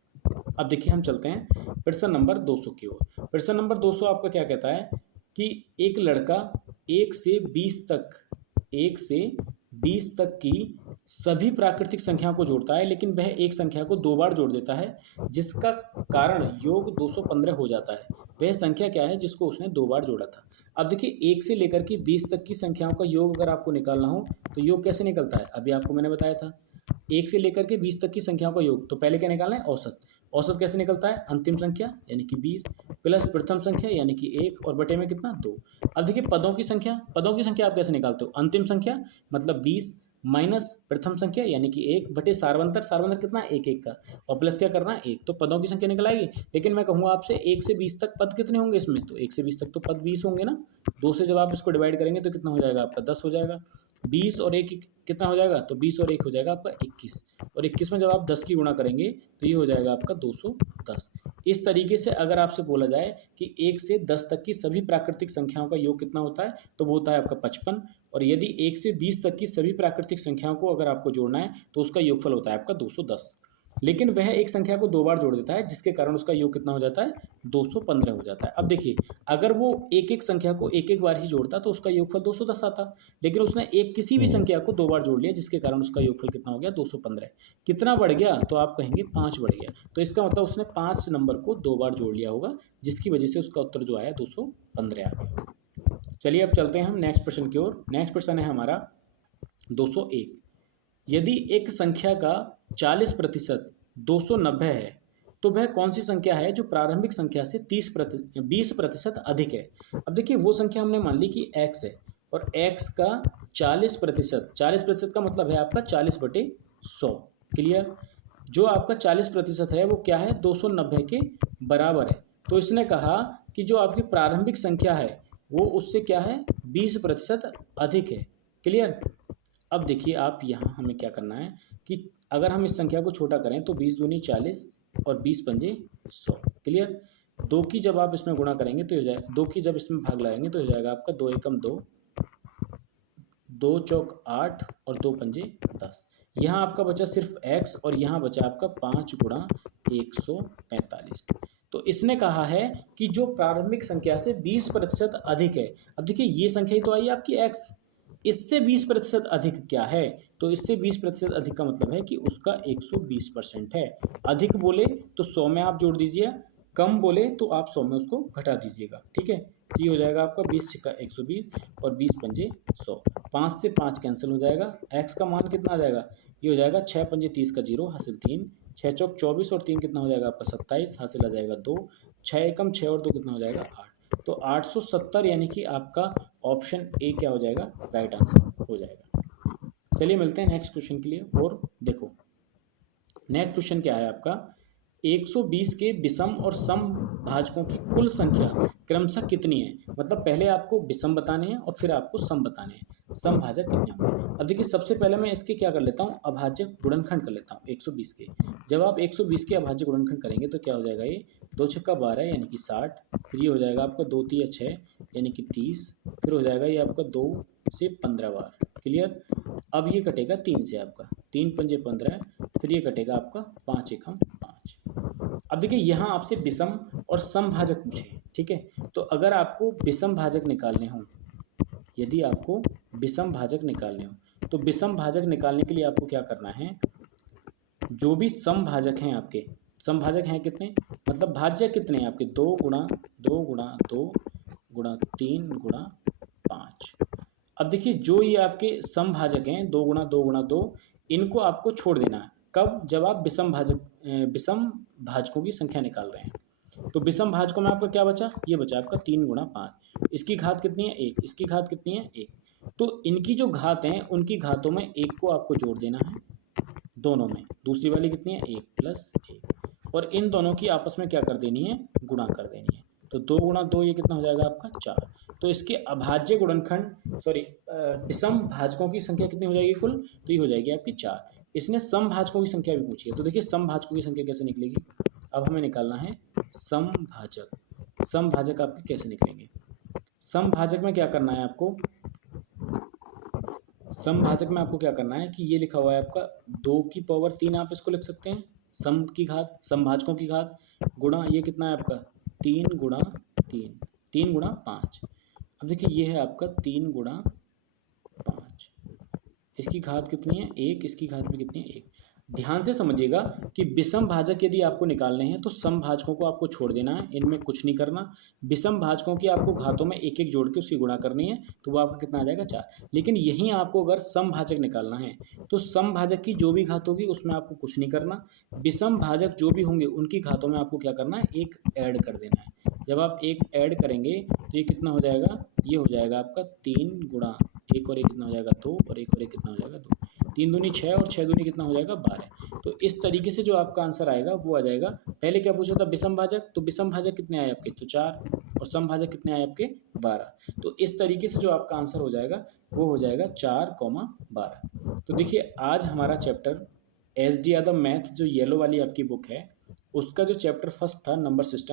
अब देखिए हम चलते हैं प्रश्न नंबर 200 की ओर। प्रश्न नंबर 200 आपका क्या कहता है कि एक लड़का 1 से 20 तक की सभी प्राकृतिक संख्याओं को जोड़ता है, लेकिन वह एक संख्या को 2 बार जोड़ देता है, जिसका कारण योग 215 हो जाता है। वह संख्या क्या है जिसको उसने 2 बार जोड़ा था। अब देखिए 1 से लेकर के 20 तक की संख्याओं का योग अगर आपको निकालना हो तो योग कैसे निकलता है, अभी आपको मैंने बताया था 1 से लेकर के 20 तक की संख्याओं का योग। तो पहले क्या निकालना है औसत। औसत कैसे निकलता है, अंतिम संख्या यानी कि 20 प्लस प्रथम संख्या यानी कि 1 और बटे में कितना 2। अब देखिए पदों की संख्या आप कैसे निकालते हो, अंतिम संख्या मतलब 20 माइनस प्रथम संख्या यानी कि 1 बटे सारवंतर कितना 1 1 का, और प्लस क्या करना है 1। तो पदों की संख्या निकल आएगी। लेकिन मैं कहूँगा आपसे 1 से 20 तक पद कितने होंगे इसमें, तो 1 से 20 तक तो पद 20 होंगे ना। 2 से जब आप इसको डिवाइड करेंगे तो कितना हो जाएगा आपका 10 हो जाएगा। 20 और 1 कितना हो जाएगा, तो 20 और 1 हो जाएगा आपका 21, और 21 में जब आप 10 की गुणा करेंगे तो ये हो जाएगा आपका 210। इस तरीके से अगर आपसे बोला जाए कि 1 से 10 तक की सभी प्राकृतिक संख्याओं का योग कितना होता है, तो वो होता है आपका 55। और यदि 1 से 20 तक की सभी प्राकृतिक संख्याओं को अगर आपको जोड़ना है तो उसका योगफल होता है आपका 210। लेकिन वह एक संख्या को 2 बार जोड़ देता है, जिसके कारण उसका योग कितना हो जाता है 215 हो जाता है। अब देखिए अगर वो एक एक संख्या को एक एक बार ही जोड़ता तो उसका योगफल 210 आता, लेकिन उसने एक किसी भी संख्या को 2 बार जोड़ लिया, जिसके कारण उसका योगफल कितना हो गया 215। कितना बढ़ गया, तो आप कहेंगे 5 बढ़ गया। तो इसका मतलब उसने 5 नंबर को 2 बार जोड़ लिया होगा, जिसकी वजह से उसका उत्तर जो आया 215 आ गया। चलिए अब चलते हैं हम नेक्स्ट प्रश्न की ओर। नेक्स्ट प्रश्न है हमारा 201। यदि एक संख्या का 40% 290 है तो वह कौन सी संख्या है जो प्रारंभिक संख्या से 20% अधिक है। अब देखिए वो संख्या हमने मान ली कि x है, और x का 40% का मतलब है आपका 40/100। क्लियर। जो आपका 40% है वो क्या है, 290 के बराबर है। तो इसने कहा कि जो आपकी प्रारंभिक संख्या है वो उससे क्या है, 20% अधिक है। क्लियर। अब देखिए आप यहाँ हमें क्या करना है कि अगर हम इस संख्या को छोटा करें तो 20 दूनी 40 और 20 पंजे 100। क्लियर। दो की जब आप इसमें गुणा करेंगे तो हो जाएगा, दो की जब इसमें भाग लगाएंगे तो हो जाएगा आपका 2 एकम 2, 2 चौक 8 और 2 पंजे 10। यहाँ आपका बचा सिर्फ x और यहाँ बचा आपका 5 गुणा 145। तो इसने कहा है कि जो प्रारंभिक संख्या से 20% अधिक है। अब देखिए ये संख्या ही तो आई आपकी x, इससे 20% अधिक क्या है, तो इससे 20% अधिक का मतलब है कि उसका 120% है। अधिक बोले तो 100 में आप जोड़ दीजिए, कम बोले तो आप 100 में उसको घटा दीजिएगा। ठीक है। तो ये हो जाएगा आपका 20 छिक्का 120 और 20 पंजे 100। 5 से 5 कैंसिल हो जाएगा। x का मान कितना आ जाएगा, ये हो जाएगा 6 पंजे 30 का 0 हासिल 3, 6 चौक 24 और 3 कितना हो जाएगा आपका 27 हासिल आ जाएगा 2, 6 एकम 6 और 2 कितना हो जाएगा 8। तो 870 यानी कि आपका ऑप्शन ए क्या हो जाएगा, राइट आंसर हो जाएगा। चलिए मिलते हैं नेक्स्ट क्वेश्चन के लिए। और देखो नेक्स्ट क्वेश्चन क्या है आपका, 120 के विषम और सम भाजकों की कुल संख्या क्रमशः कितनी है। मतलब पहले आपको विषम बताने हैं और फिर आपको सम बताने हैं, सम भाजक कितने होंगे। अब देखिए सबसे पहले मैं इसके क्या कर लेता हूँ, अभाज्य गुणनखंड कर लेता हूँ 120 के। जब आप 120 के अभाज्य गुणनखंड करेंगे तो क्या हो जाएगा, ये 2 छक्का 12 यानी कि 60, फिर ये हो जाएगा आपका 2 तिया 6 यानी कि 30, फिर हो जाएगा ये आपका 2 से 15 बार। क्लियर। अब ये कटेगा 3 से आपका, 3 पंजे 15, फिर ये कटेगा आपका 5 एकम 5। अब देखिए यहाँ आपसे विषम और सम भाजक पूछे। ठीक है। तो अगर आपको विषम भाजक निकालने हों, यदि आपको विषम भाजक निकालने हो तो विषम भाजक निकालने के लिए आपको क्या करना है, जो भी सम भाजक हैं आपके, सम भाजक हैं कितने, मतलब भाज्य कितने हैं आपके, 2 गुणा 2 गुणा 2 गुणा 3 गुणा 5। अब देखिए जो ये आपके सम भाजक हैं 2 गुणा 2 गुणा 2, इनको आपको छोड़ देना है। कब, जब आप विषम भाजकों की संख्या निकाल रहे हैं। तो विषम भाजकों में आपका क्या बचा, ये बचा आपका 3 गुणा 5। इसकी घात कितनी है 1, इसकी घात कितनी है 1। तो इनकी जो घात हैं उनकी घातों में 1 को आपको जोड़ देना है दोनों में, दूसरी वाली कितनी है 1 प्लस 1, और इन दोनों की आपस में क्या कर देनी है, गुणा कर देनी है। तो 2 गुणा 2 ये कितना हो जाएगा आपका 4। तो इसके अभाज्य गुणनखंड विषम भाजकों की संख्या कितनी हो जाएगी कुल, तो ये हो जाएगी आपकी 4। इसने सम भाजकों की संख्या भी पूछी है। तो देखिए सम भाजकों की संख्या कैसे निकलेगी, अब हमें निकालना है सम भाजक। सम भाजक आपके कैसे निकलेंगे, सम भाजक में क्या करना है आपको, सम भाजक में आपको क्या करना है कि ये लिखा हुआ है आपका 2 की पावर 3, आप इसको लिख सकते हैं सम की घात, सम भाजकों की घात, गुणा ये कितना है आपका 3 गुणा 3, 3 गुणा 5। अब देखिए ये है आपका 3 गुणा 5, इसकी घात कितनी है 1, इसकी घात भी कितनी है 1। ध्यान से समझिएगा कि विषम भाजक यदि आपको निकालने हैं तो सम भाजकों को आपको छोड़ देना है, इनमें कुछ नहीं करना। विषम भाजकों की आपको घातों में एक एक जोड़ के उसकी गुणा करनी है, तो वो आपका कितना आ जाएगा 4। लेकिन यहीं आपको अगर सम भाजक निकालना है तो सम भाजक की जो भी घात होगी उसमें आपको कुछ नहीं करना। विषम भाजक जो भी होंगे उनकी घातों में आपको क्या करना है, एक ऐड कर देना है। जब आप एक ऐड करेंगे तो ये कितना हो जाएगा, ये हो जाएगा आपका 3 गुणा 1 और 1 कितना हो जाएगा 2 और 1 और 1 कितना हो जाएगा 2, 3 दूनी 6 और 6 दूनी कितना हो जाएगा 12। तो इस तरीके से जो आपका आंसर आएगा वो आ जाएगा। पहले क्या पूछा था विषम भाजक, तो विषम भाजक कितने आए आपके, तो 4, और सम भाजक कितने आए आपके 12। तो इस तरीके से जो आपका आंसर हो जाएगा वो हो जाएगा 4,12। तो देखिए आज हमारा चैप्टर SD यादव मैथ जो येलो वाली आपकी बुक है उसका जो चैप्टर फर्स्ट था नंबर सिस्टम,